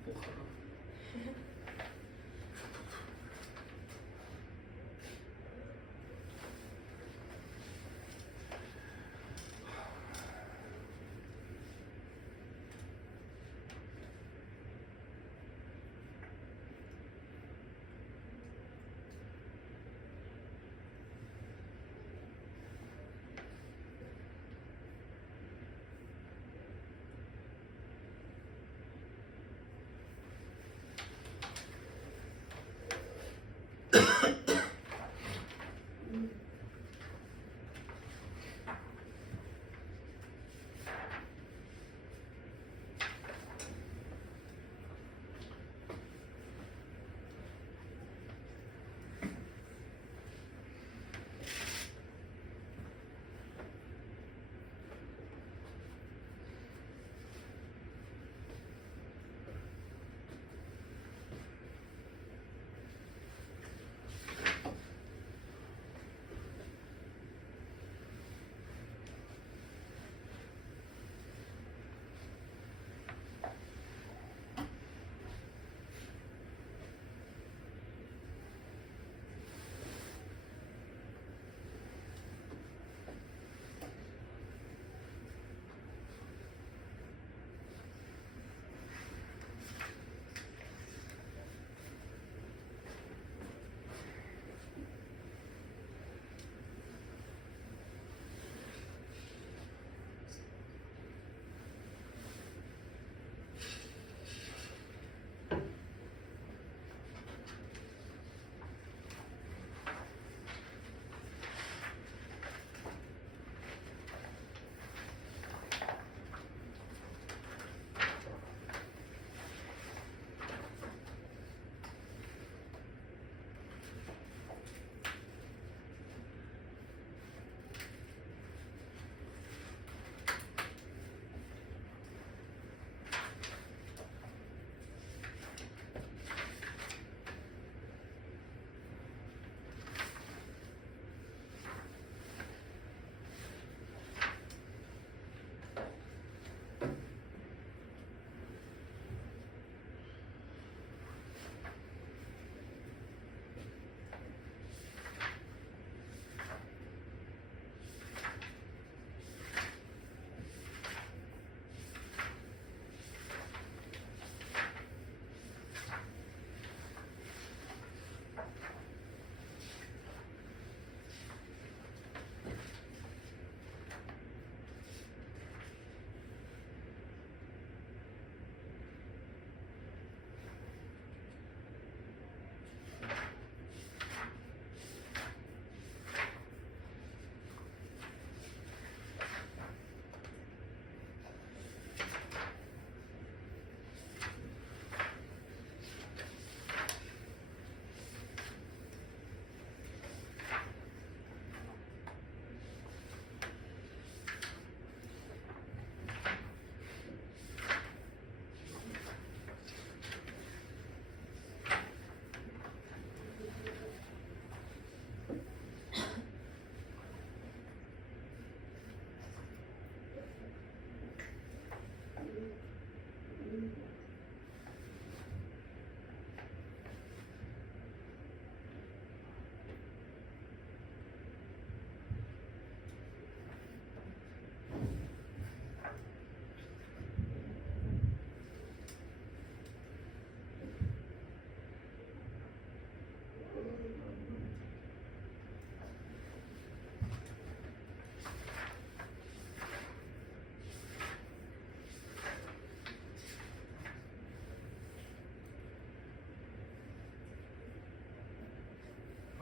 똑똑하다.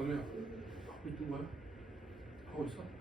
현우야 하고 있는 거야? 하고 있어?